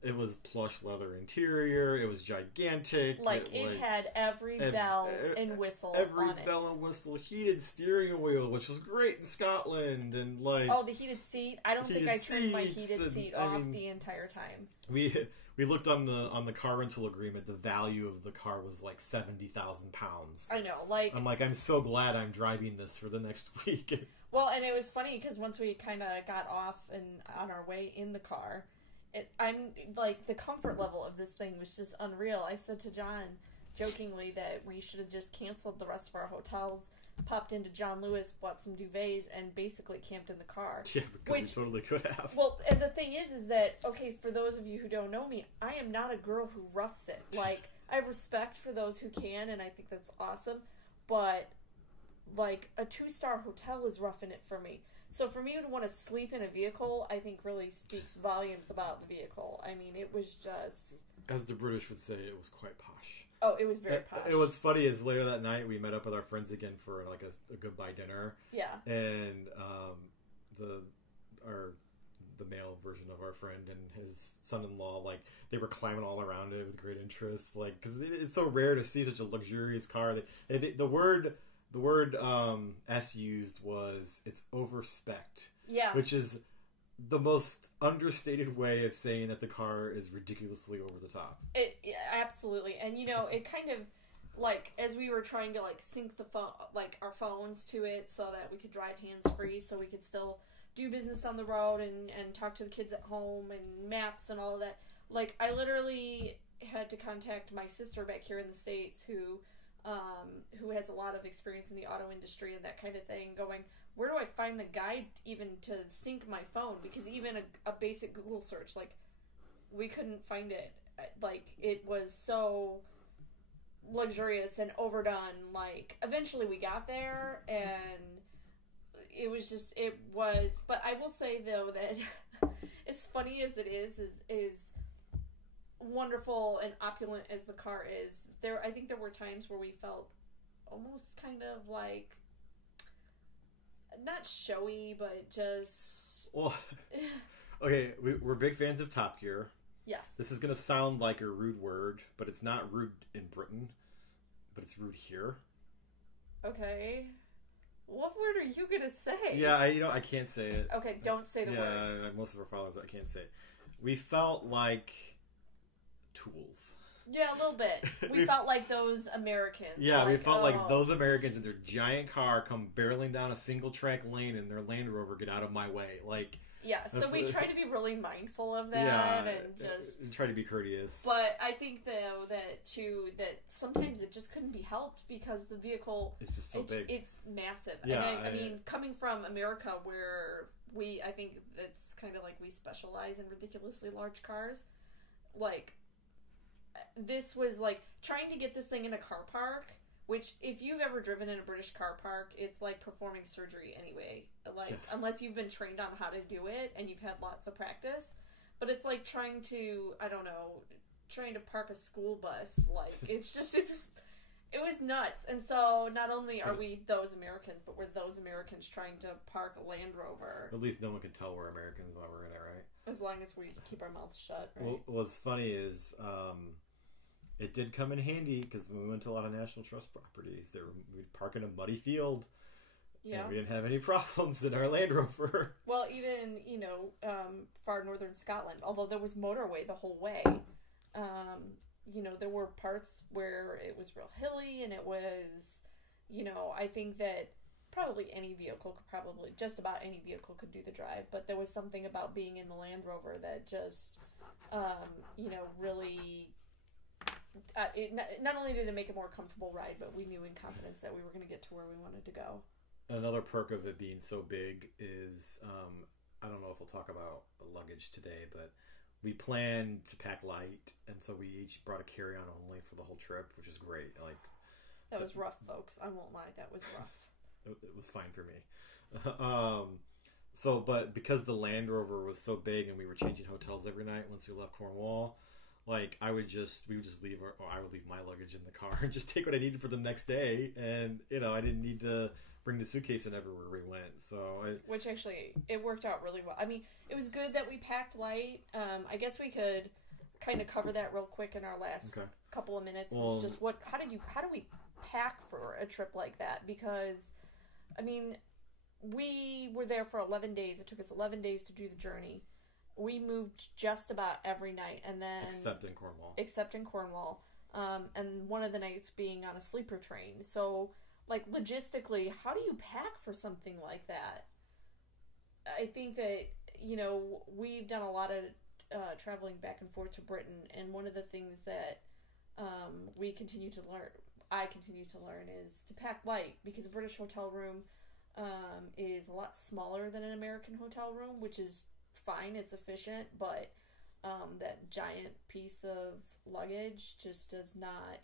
it was plush leather interior. It was gigantic. It had every bell and whistle on it. Every bell and whistle. Heated steering wheel, which was great in Scotland. And the heated seat. I don't think I turned my heated seat off the entire time. We looked on the car rental agreement. The value of the car was like £70,000. I know. I'm so glad I'm driving this for the next week. Well, and it was funny because once we kind of got off and on our way in the car, the comfort level of this thing was just unreal. I said to John jokingly that we should have just canceled the rest of our hotels, popped into John Lewis, bought some duvets, and basically camped in the car. Yeah, because we totally could have. Well, and the thing is that, okay, for those of you who don't know me, I am not a girl who roughs it. I have respect for those who can, and I think that's awesome, but, a 2-star hotel is roughing it for me. So for me to want to sleep in a vehicle, I think really speaks volumes about the vehicle. I mean, it was just... As the British would say, it was quite posh. Oh, it was very posh. And what's funny is later that night we met up with our friends again for a goodbye dinner. Yeah. And the male version of our friend and his son-in-law, they were climbing all around it with great interest. Because it's so rare to see such a luxurious car. The word S used was it's overspec'd. Yeah. Which is the most understated way of saying that the car is ridiculously over the top. Absolutely. And it kind of as we were trying to sync the phone, our phones to it so that we could drive hands-free, so we could still do business on the road and talk to the kids at home and maps and all of that. I literally had to contact my sister back here in the States who has a lot of experience in the auto industry and that kind of thing, going, where do I find the guide even to sync my phone? Because even a basic Google search, we couldn't find it. It was so luxurious and overdone. Eventually we got there, and it was, but I will say, though, that as funny as it is wonderful and opulent as the car is, I think there were times where we felt almost kind of not showy, but just... Well, okay, we're big fans of Top Gear. Yes. This is going to sound like a rude word, but it's not rude in Britain, but it's rude here. Okay. What word are you going to say? Yeah, I can't say it. Okay, don't say the word. Yeah, most of our followers, I can't say it. We felt like tools. Yeah, a little bit. We felt like those Americans. Yeah, we felt like those Americans in their giant car come barreling down a single track lane in their Land Rover, get out of my way. Yeah, so we try to be really mindful of that and try to be courteous. But I think, though, that sometimes it just couldn't be helped because the vehicle... It's just so big. It's massive. Yeah, and I mean, coming from America where I think it's kind of we specialize in ridiculously large cars, this was trying to get this thing in a car park, which if you've ever driven in a British car park, it's like performing surgery anyway. Unless you've been trained on how to do it and you've had lots of practice. But it's like trying to park a school bus. It was nuts. And so not only are we those Americans, but we're those Americans trying to park a Land Rover. At least no one can tell we're Americans while we're in it, right? As long as we keep our mouths shut, right? Well, what's funny is it did come in handy because when we went to a lot of National Trust properties, we'd park in a muddy field. Yeah. And we didn't have any problems in our Land Rover. Well, even, far northern Scotland, although there was motorway the whole way, there were parts where it was real hilly, and it was, I think that just about any vehicle could do the drive, but there was something about being in the Land Rover that just, really... not only did it make a more comfortable ride, but we knew in confidence that we were going to get to where we wanted to go. Another perk of it being so big is, I don't know if we'll talk about luggage today, but we planned to pack light, and so we each brought a carry-on only for the whole trip, which is great. That was rough, folks. I won't lie. That was rough. It was fine for me. But because the Land Rover was so big and we were changing hotels every night once we left Cornwall, like we would just leave, or I would leave my luggage in the car and just take what I needed for the next day, and I didn't need to bring the suitcase in everywhere we went. Which actually, it worked out really well. I mean, it was good that we packed light. I guess we could kind of cover that real quick in our last couple of minutes. Well, it's just how do we pack for a trip like that? Because, I mean, we were there for 11 days. It took us 11 days to do the journey. We moved just about every night, and then except in Cornwall, and one of the nights being on a sleeper train. So, like, logistically, how do you pack for something like that? I think that we've done a lot of traveling back and forth to Britain, and one of the things that I continue to learn is to pack light, because a British hotel room is a lot smaller than an American hotel room, which is fine, it's efficient, but that giant piece of luggage just does not.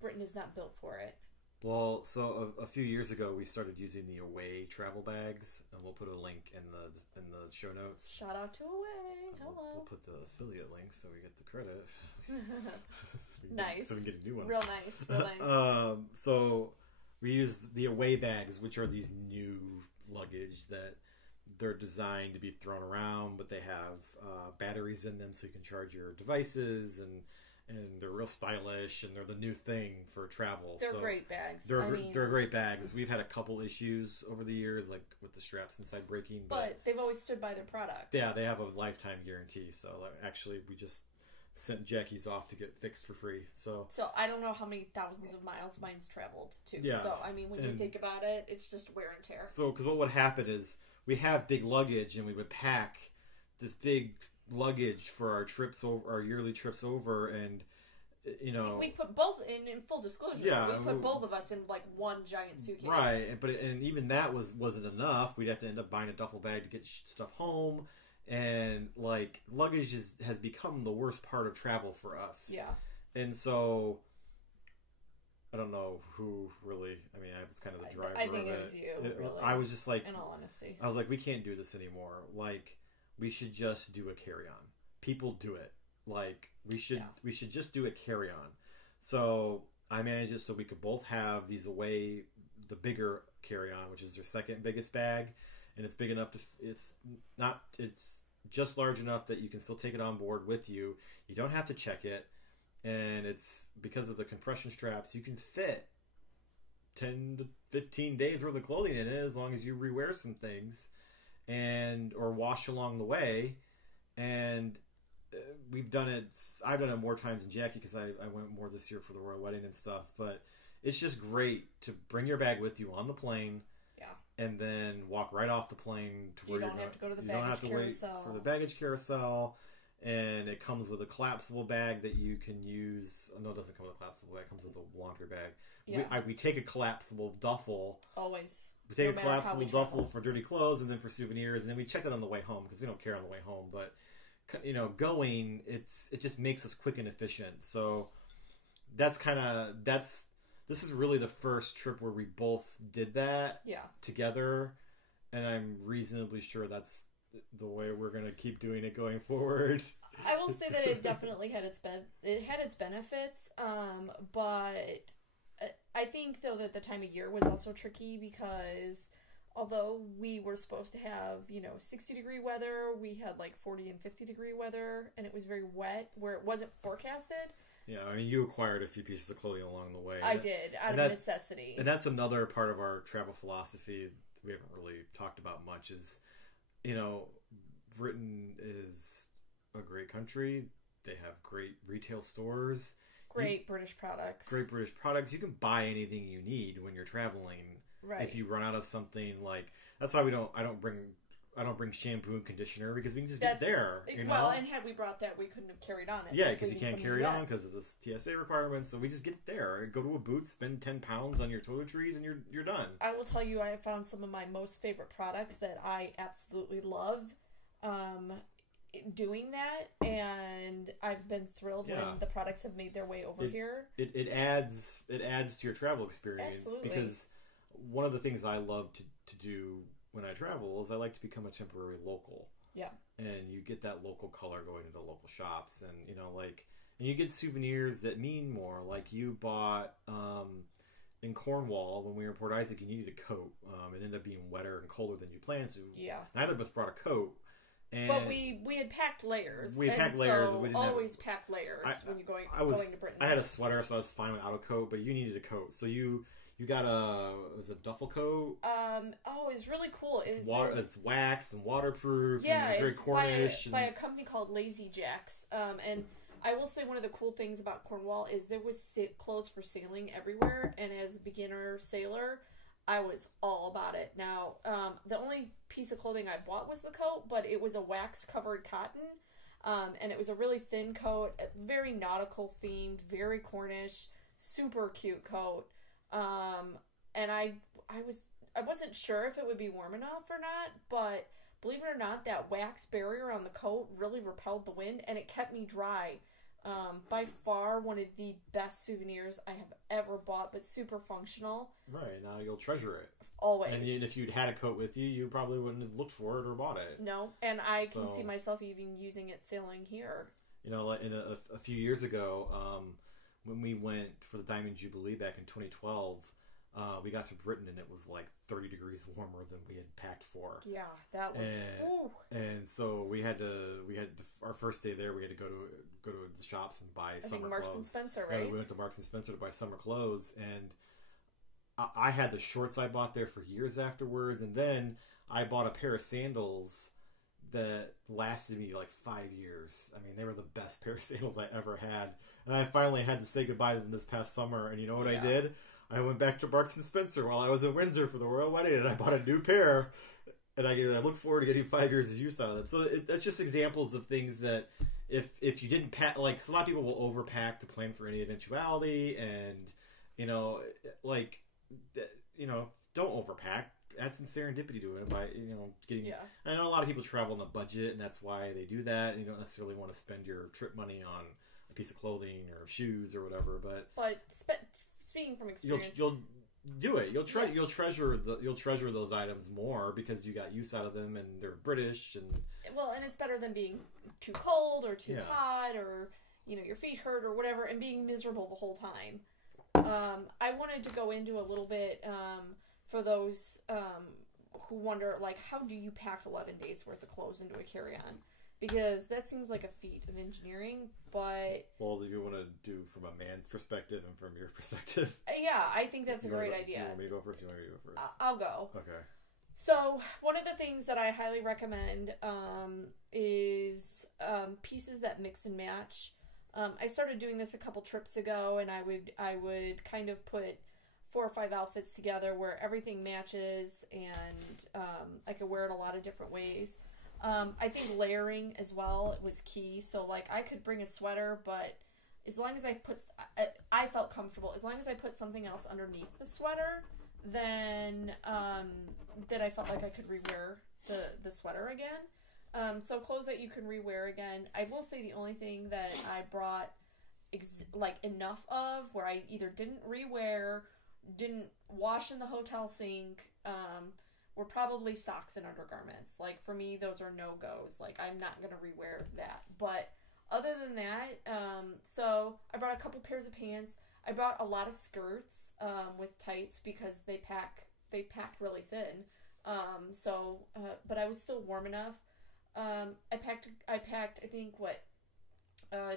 Britain is not built for it. Well, so a few years ago we started using the Away travel bags, and we'll put a link in the show notes. Shout out to Away. Hello. We'll put the affiliate link so we get the credit. Nice. So we can get a new one. Real nice. So we use the Away bags, which are these new luggage that they're designed to be thrown around, but they have batteries in them so you can charge your devices, and they're real stylish, and they're the new thing for travel. They're great bags. They're great bags. We've had a couple issues over the years, like with the straps inside breaking. But they've always stood by their product. Yeah, they have a lifetime guarantee. So actually, we just sent Jackie's off to get fixed for free. So I don't know how many thousands of miles mine's traveled to. Yeah. So, I mean, when you think about it, it's just wear and tear. So, because what would happen is we have big luggage, and we would pack this big luggage for our yearly trips over, and we put both in full disclosure. Yeah, we put both of us in like one giant suitcase, right? But even that wasn't enough. We'd have to end up buying a duffel bag to get stuff home, and like luggage has become the worst part of travel for us. Yeah, and so I don't know who really. I mean, I was kind of the driver. I think it was you. Really. I was just like, in all honesty, I was like, we can't do this anymore. Like, we should just do a carry-on. People do it. Like, we should just do a carry-on. So I managed it so we could both have these Away, the bigger carry-on, which is their second biggest bag, and it's big enough it's just large enough that you can still take it on board with you. You don't have to check it, and it's because of the compression straps, you can fit 10 to 15 days worth of clothing in it, as long as you rewear some things or wash along the way. And we've done it. I've done it more times than Jackie, because I went more this year for the royal wedding and stuff. But it's just great to bring your bag with you on the plane. Yeah. And then walk right off the plane to where you don't have to go to the baggage carousel. You don't have to wait for the baggage carousel. And it comes with a collapsible bag that you can use. No, it doesn't come with a collapsible bag. It comes with a laundry bag. Yeah. We take a collapsible duffel. Always. We take a collapsible duffel for dirty clothes, and then for souvenirs, and then we check that on the way home, because we don't care on the way home. But it just makes us quick and efficient. So this is really the first trip where we both did that together, and I'm reasonably sure that's the way we're going to keep doing it going forward. I will say that it definitely had its benefits, but I think though that the time of year was also tricky, because although we were supposed to have 60-degree weather, we had like 40 and 50-degree weather, and it was very wet where it wasn't forecasted. Yeah, I mean, you acquired a few pieces of clothing along the way. I did, out of necessity. And that's another part of our travel philosophy we haven't really talked about much is, Britain is a great country. They have great retail stores. Great British products. You can buy anything you need when you're traveling. Right. If you run out of something, like, that's why I don't bring shampoo and conditioner, because we can just get there. Well, and had we brought that, we couldn't have carried on it. Yeah, because you can't carry it on because of the TSA requirements. So we just get there, go to a Boots, spend 10 pounds on your toiletries, and you're done. I will tell you, I have found some of my most favorite products that I absolutely love. doing that, and I've been thrilled when the products have made their way over here. It adds to your travel experience. Absolutely. Because one of the things I love to do when I travel is I like to become a temporary local. Yeah. And you get that local color going into local shops, and and you get souvenirs that mean more. Like you bought in Cornwall when we were in Port Isaac, you needed a coat. It ended up being wetter and colder than you planned to. Yeah. Neither of us brought a coat. But we had packed layers. We had packed layers. So we didn't always pack layers when you're going to Britain. I had a sweater, so I was fine without a coat. But you needed a coat, so you got a duffel coat. It's really cool. It's wax and waterproof. Yeah, and it's very Cornish. By a company called Lazy Jacks. And I will say one of the cool things about Cornwall is there was clothes for sailing everywhere. And as a beginner sailor, I was all about it. Now, the only piece of clothing I bought was the coat, but it was a wax-covered cotton, and it was a really thin coat, very nautical themed, very Cornish, super cute coat. And I wasn't sure if it would be warm enough or not, but believe it or not, that wax barrier on the coat really repelled the wind, and it kept me dry. By far one of the best souvenirs I have ever bought, but super functional. Right, now you'll treasure it. Always. And if you'd had a coat with you, you probably wouldn't have looked for it or bought it. No, and I can see myself even using it sailing here. Like in a few years ago, when we went for the Diamond Jubilee back in 2012, we got to Britain and it was like 30 degrees warmer than we had packed for. Yeah, that was. And so we had our first day there. We had to go to the shops and buy summer Marks clothes. And Spencer, right? We went to Marks and Spencer to buy summer clothes, and I had the shorts I bought there for years afterwards, and then I bought a pair of sandals that lasted me like 5 years. I mean, they were the best pair of sandals I ever had, and I finally had to say goodbye to them this past summer. And you know what I did? I went back to Marks and Spencer while I was in Windsor for the royal wedding, and I bought a new pair. And I look forward to getting 5 years of use out of them. So that's just examples of things that if you didn't pack, like a lot of people will overpack to plan for any eventuality, and don't overpack. Add some serendipity to it by getting. Yeah. I know a lot of people travel on a budget, and that's why they do that. And you don't necessarily want to spend your trip money on a piece of clothing or shoes or whatever. But speaking from experience, you'll do it. You'll treasure those items more because you got use out of them, and they're British. And it's better than being too cold or too hot, or your feet hurt or whatever, and being miserable the whole time. I wanted to go into a little bit for those who wonder, like, how do you pack 11 days worth of clothes into a carry-on? Because that seems like a feat of engineering, but... Well, do you want to do from a man's perspective and from your perspective? Yeah, I think that's a great idea. Do you want me to go first? Or you want me to go first? I'll go. Okay. So, one of the things that I highly recommend is pieces that mix and match. I started doing this a couple trips ago, and I would kind of put 4 or 5 outfits together where everything matches, and I could wear it a lot of different ways. I think layering as well was key. So, like, I could bring a sweater, but as long as I felt comfortable. As long as I put something else underneath the sweater, then I felt like I could rewear the sweater again. So clothes that you can rewear again. I will say the only thing that I brought enough of where I either didn't rewear, didn't wash in the hotel sink, were probably socks and undergarments. Like, for me, those are no-goes. Like, I'm not going to rewear that. But other than that, so I brought a couple pairs of pants. I brought a lot of skirts with tights because they packed really thin. But I was still warm enough. I packed I think 2 or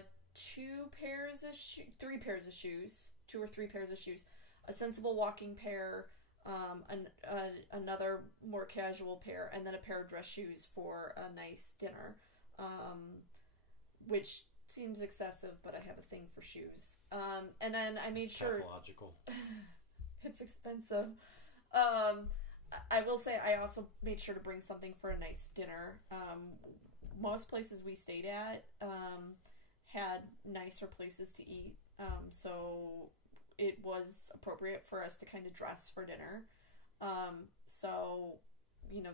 3 pairs of shoes, a sensible walking pair, another more casual pair, and then a pair of dress shoes for a nice dinner, which seems excessive, but I have a thing for shoes. And then I made sure pathological. It's expensive. I will say I also made sure to bring something for a nice dinner. Most places we stayed at had nicer places to eat, so it was appropriate for us to kind of dress for dinner. So,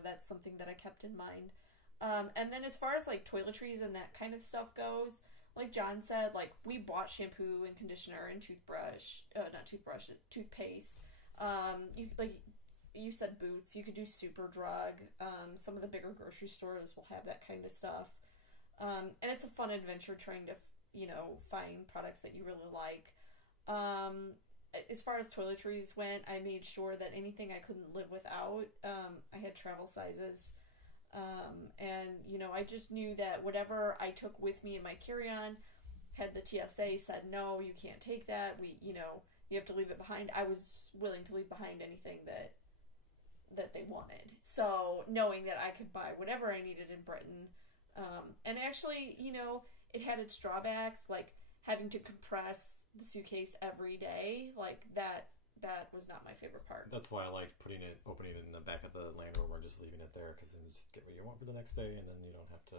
that's something that I kept in mind. And then as far as, like, toiletries and that kind of stuff goes, like John said, like, we bought shampoo and conditioner and toothpaste. You said Boots. You could do Superdrug. Some of the bigger grocery stores will have that kind of stuff. And it's a fun adventure trying to, find products that you really like. As far as toiletries went, I made sure that anything I couldn't live without, I had travel sizes. And, I just knew that whatever I took with me in my carry-on, had the TSA said, no, you can't take that, you have to leave it behind, I was willing to leave behind anything that they wanted. So, knowing that I could buy whatever I needed in Britain, and actually, it had its drawbacks, like having to compress the suitcase every day, like that was not my favorite part. That's why I liked opening it in the back of the Land Rover and just leaving it there, because then you just get what you want for the next day, and then you don't have to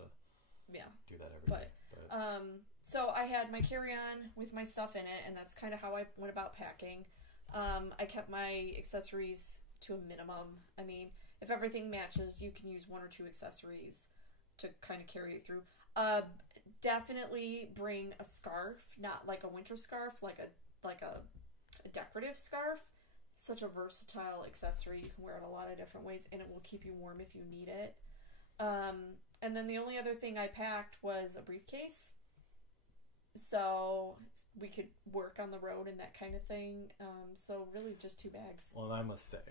do that every day. But so I had my carry-on with my stuff in it, and that's kind of how I went about packing. I kept my accessories to a minimum. I mean, if everything matches, you can use 1 or 2 accessories to kind of carry it through. Definitely bring a scarf, not like a winter scarf, like a decorative scarf. Such a versatile accessory. You can wear it a lot of different ways, and it will keep you warm if you need it. And then the only other thing I packed was a briefcase, so we could work on the road and that kind of thing. So really just 2 bags. Well, and I must say,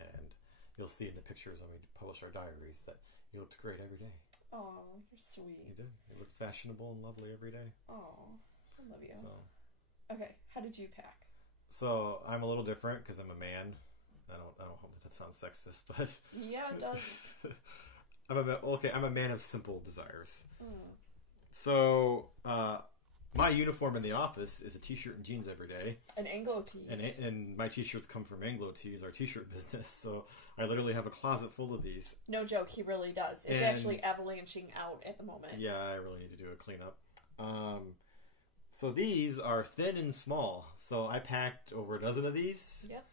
and you'll see in the pictures when we publish our diaries, that you looked great every day. Oh, you're sweet. You did. You looked fashionable and lovely every day. Oh, I love you. So. Okay, how did you pack? So I'm a little different because I'm a man. I don't hope that sounds sexist, but yeah, it does. I'm a man of simple desires. So my uniform in the office is a t-shirt and jeans every day. An Anglo tees. And my t-shirts come from Anglo Tees, our t-shirt business. So I literally have a closet full of these. No joke, he really does. It's actually avalanching out at the moment. Yeah, I really need to do a cleanup. So these are thin and small. So I packed over a dozen of these. Yep.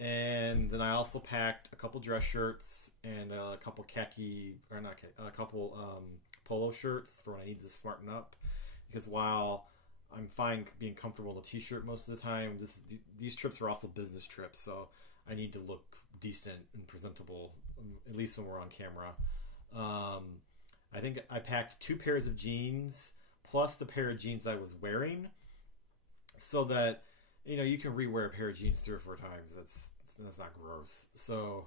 And then I also packed a couple dress shirts and a couple polo shirts for when I need to smarten up. Because while I'm fine being comfortable in a t-shirt most of the time, these trips are also business trips, so I need to look decent and presentable, at least when we're on camera. I think I packed 2 pairs of jeans plus the pair of jeans I was wearing, so that you can rewear a pair of jeans 3 or 4 times. That's not gross. So,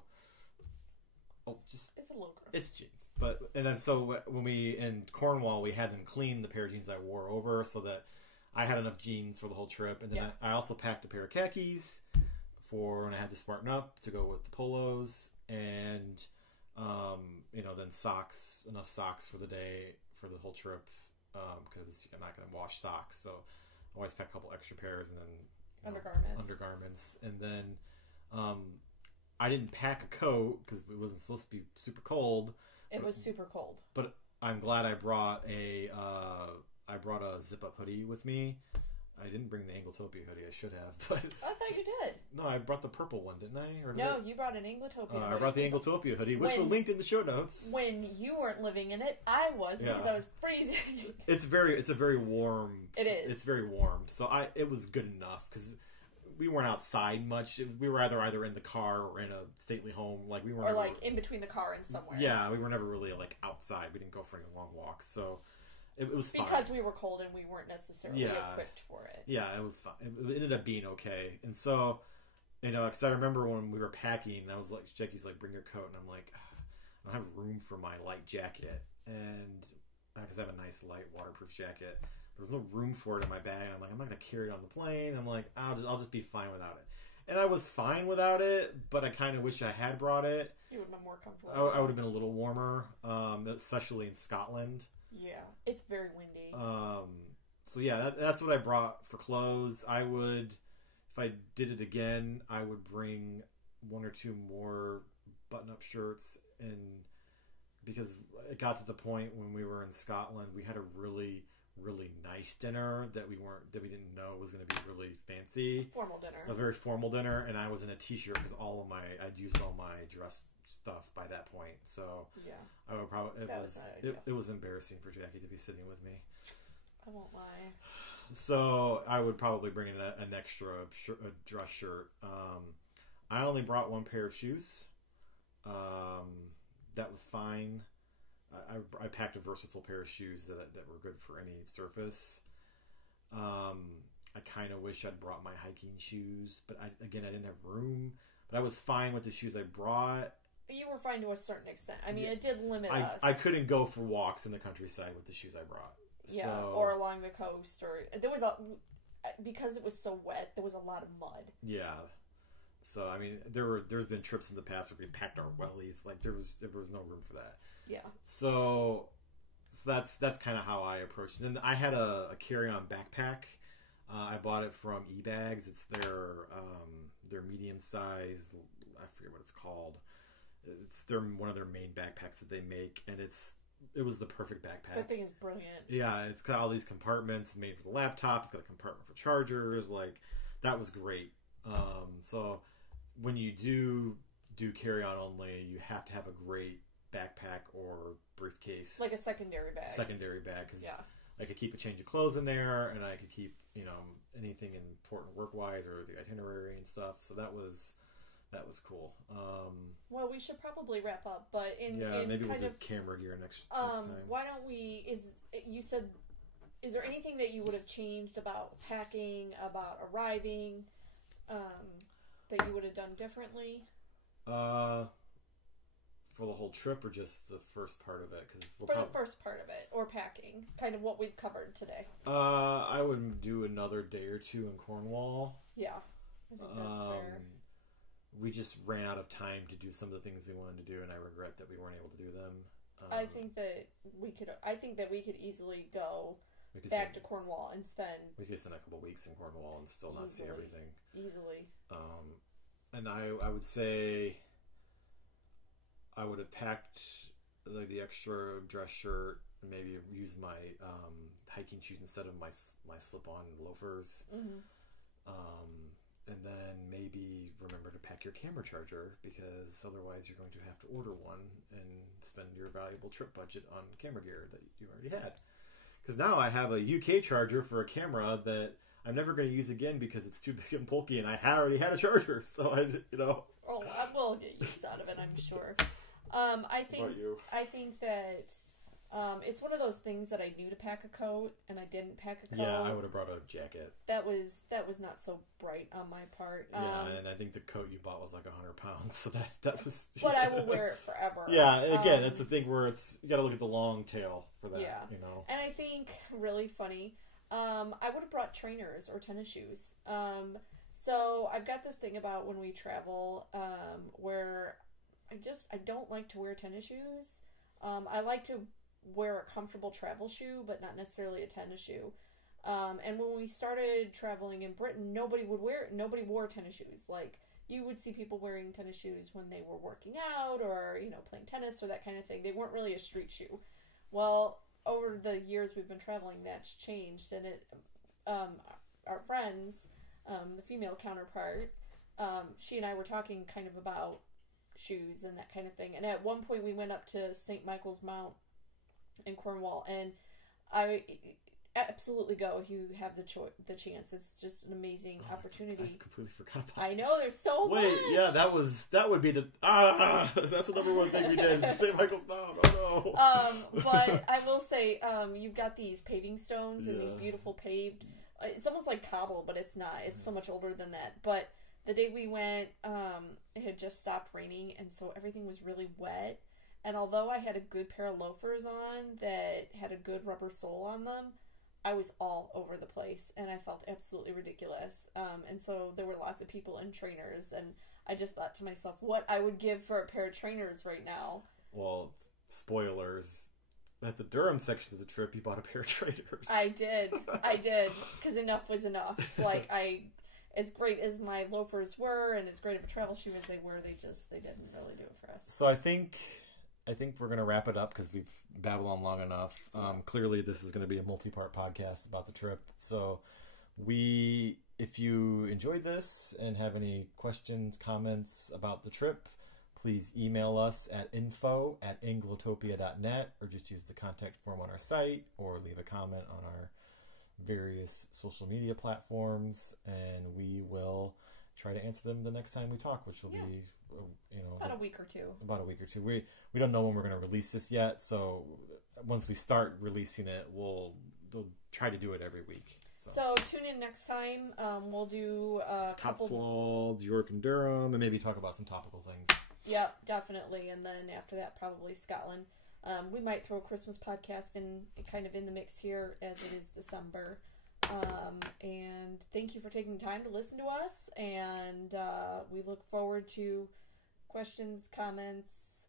it's a little gross. It's jeans, and then so when we in Cornwall, we had them clean the pair of jeans I wore over, so that I had enough jeans for the whole trip. And then I also packed a pair of khakis for when I had to smarten up to go with the polos, and then enough socks for the day for the whole trip. Because I'm not going to wash socks, so I always pack a couple extra pairs, and then undergarments, and then I didn't pack a coat because it wasn't supposed to be super cold. It was super cold, but I'm glad I brought a zip-up hoodie with me. I didn't bring the Anglotopia hoodie. I should have, but I thought you did. No, I brought the purple one, didn't I? No, you brought an Anglotopia hoodie. I brought the Anglotopia hoodie, which were linked in the show notes. When you weren't living in it, I was, because I was freezing. It's a very warm. It is. It's very warm, so it was good enough because we weren't outside much. We were either in the car or in a stately home, like we weren't, or like in between the car and somewhere. Yeah, we were never really like outside. We didn't go for any long walks, so. It was fine. Because we were cold and we weren't necessarily equipped for it. Yeah, it was fine. It ended up being okay. And so, because I remember when we were packing, I was like, Jackie's like, bring your coat. And I'm like, I don't have room for my light jacket. And because I have a nice light waterproof jacket. There was no room for it in my bag. I'm like, I'm not going to carry it on the plane. I'm like, I'll just be fine without it. And I was fine without it, but I kind of wish I had brought it. You would have been more comfortable. I would have been a little warmer, especially in Scotland. Yeah, it's very windy. So yeah, that's what I brought for clothes. I would, if I did it again, I would bring 1 or 2 more button-up shirts, and because it got to the point when we were in Scotland, we had a really, really nice dinner that we didn't know was going to be really fancy. Formal dinner. A very formal dinner, and I was in a t-shirt because I'd used all my dress stuff by that point. So yeah, I would probably it was embarrassing for Jackie to be sitting with me. I won't lie. So I would probably bring in an extra dress shirt. I only brought one pair of shoes. That was fine. I packed a versatile pair of shoes that were good for any surface. I kind of wish I'd brought my hiking shoes, but I didn't have room. But I was fine with the shoes I brought. You were fine to a certain extent. I mean, it did limit us. I couldn't go for walks in the countryside with the shoes I brought. Yeah, or along the coast, or there was because it was so wet, there was a lot of mud. Yeah. So I mean, there's been trips in the past where we packed our wellies. Like there was no room for that. Yeah. So that's kind of how I approached it. And I had a carry-on backpack. I bought it from eBags. It's their medium size. I forget what it's called. It's one of their main backpacks that they make, and it was the perfect backpack. That thing is brilliant. Yeah, it's got all these compartments made for the laptop. It's got a compartment for chargers. Like that was great. So when you do carry-on only, you have to have a great backpack or briefcase, like a secondary bag. Because I could keep a change of clothes in there, and I could keep anything important work-wise or the itinerary and stuff. So that was cool. Well, we should probably wrap up, but maybe we'll do camera gear next time. Why don't we? Is there anything that you would have changed about packing, about arriving, that you would have done differently? For the whole trip, or just the first part of it? The first part of it, or packing, kind of what we've covered today. I would do another day or two in Cornwall. Yeah, I think that's fair. We just ran out of time to do some of the things we wanted to do, and I regret that we weren't able to do them. I think that we could easily go back to Cornwall and spend. We could spend a couple weeks in Cornwall and still not see everything easily. And I would say I would have packed like the extra dress shirt and maybe use my hiking shoes instead of my slip-on loafers. Mm-hmm. And then maybe remember to pack your camera charger, because otherwise you're going to have to order one and spend your valuable trip budget on camera gear that you already had. Because now I have a UK charger for a camera that I'm never going to use again because it's too big and bulky, and I already had a charger, so Oh, I will get use out of it, I'm sure. I think that it's one of those things that I knew to pack a coat and I didn't pack a coat. Yeah, I would have brought a jacket. That was not so bright on my part. Yeah, and I think the coat you bought was like 100 pounds, so that was. But I will wear it forever. Yeah, again, that's the thing where you got to look at the long tail for that. Yeah, And I think really funny. I would have brought trainers or tennis shoes. So I've got this thing about when we travel, where I don't like to wear tennis shoes. I like to wear a comfortable travel shoe, but not necessarily a tennis shoe. And when we started traveling in Britain, nobody wore tennis shoes. Like, you would see people wearing tennis shoes when they were working out or, playing tennis or that kind of thing. They weren't really a street shoe. Well, over the years we've been traveling, that's changed, and our friends, the female counterpart, she and I were talking kind of about shoes and that kind of thing. And at one point we went up to St. Michael's Mount in Cornwall, and I absolutely go if you have the chance. It's just an amazing opportunity. I completely forgot about I know, there's so much. Wait, yeah, that would be that's the number one thing we did is St. Michael's Mount. Oh no. But I will say, you've got these paving stones and these beautiful paved. It's almost like cobble, but it's not. It's so much older than that. But the day we went, it had just stopped raining, and so everything was really wet. And although I had a good pair of loafers on that had a good rubber sole on them, I was all over the place, and I felt absolutely ridiculous. And so there were lots of people in trainers, and I just thought to myself, what I would give for a pair of trainers right now. Well, spoilers. At the Durham section of the trip, you bought a pair of trainers. I did, because enough was enough. As great as my loafers were, and as great of a travel shoe as they were, they didn't really do it for us. So I think I think we're going to wrap it up because we've babbled on long enough. Clearly, this is going to be a multi-part podcast about the trip. So if you enjoyed this and have any questions, comments about the trip, please email us at info@anglotopia.net, or just use the contact form on our site, or leave a comment on our various social media platforms, and we will try to answer them the next time we talk, which will be, about a week or two. We don't know when we're going to release this yet, so once we start releasing it, we'll try to do it every week. So tune in next time. We'll do a couple... Cotswolds, York and Durham, and maybe talk about some topical things. Yep, definitely. And then after that, probably Scotland. We might throw a Christmas podcast in the mix here, as it is December. And thank you for taking the time to listen to us. And we look forward to questions, comments,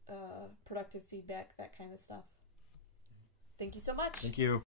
productive feedback, that kind of stuff. Thank you so much. Thank you.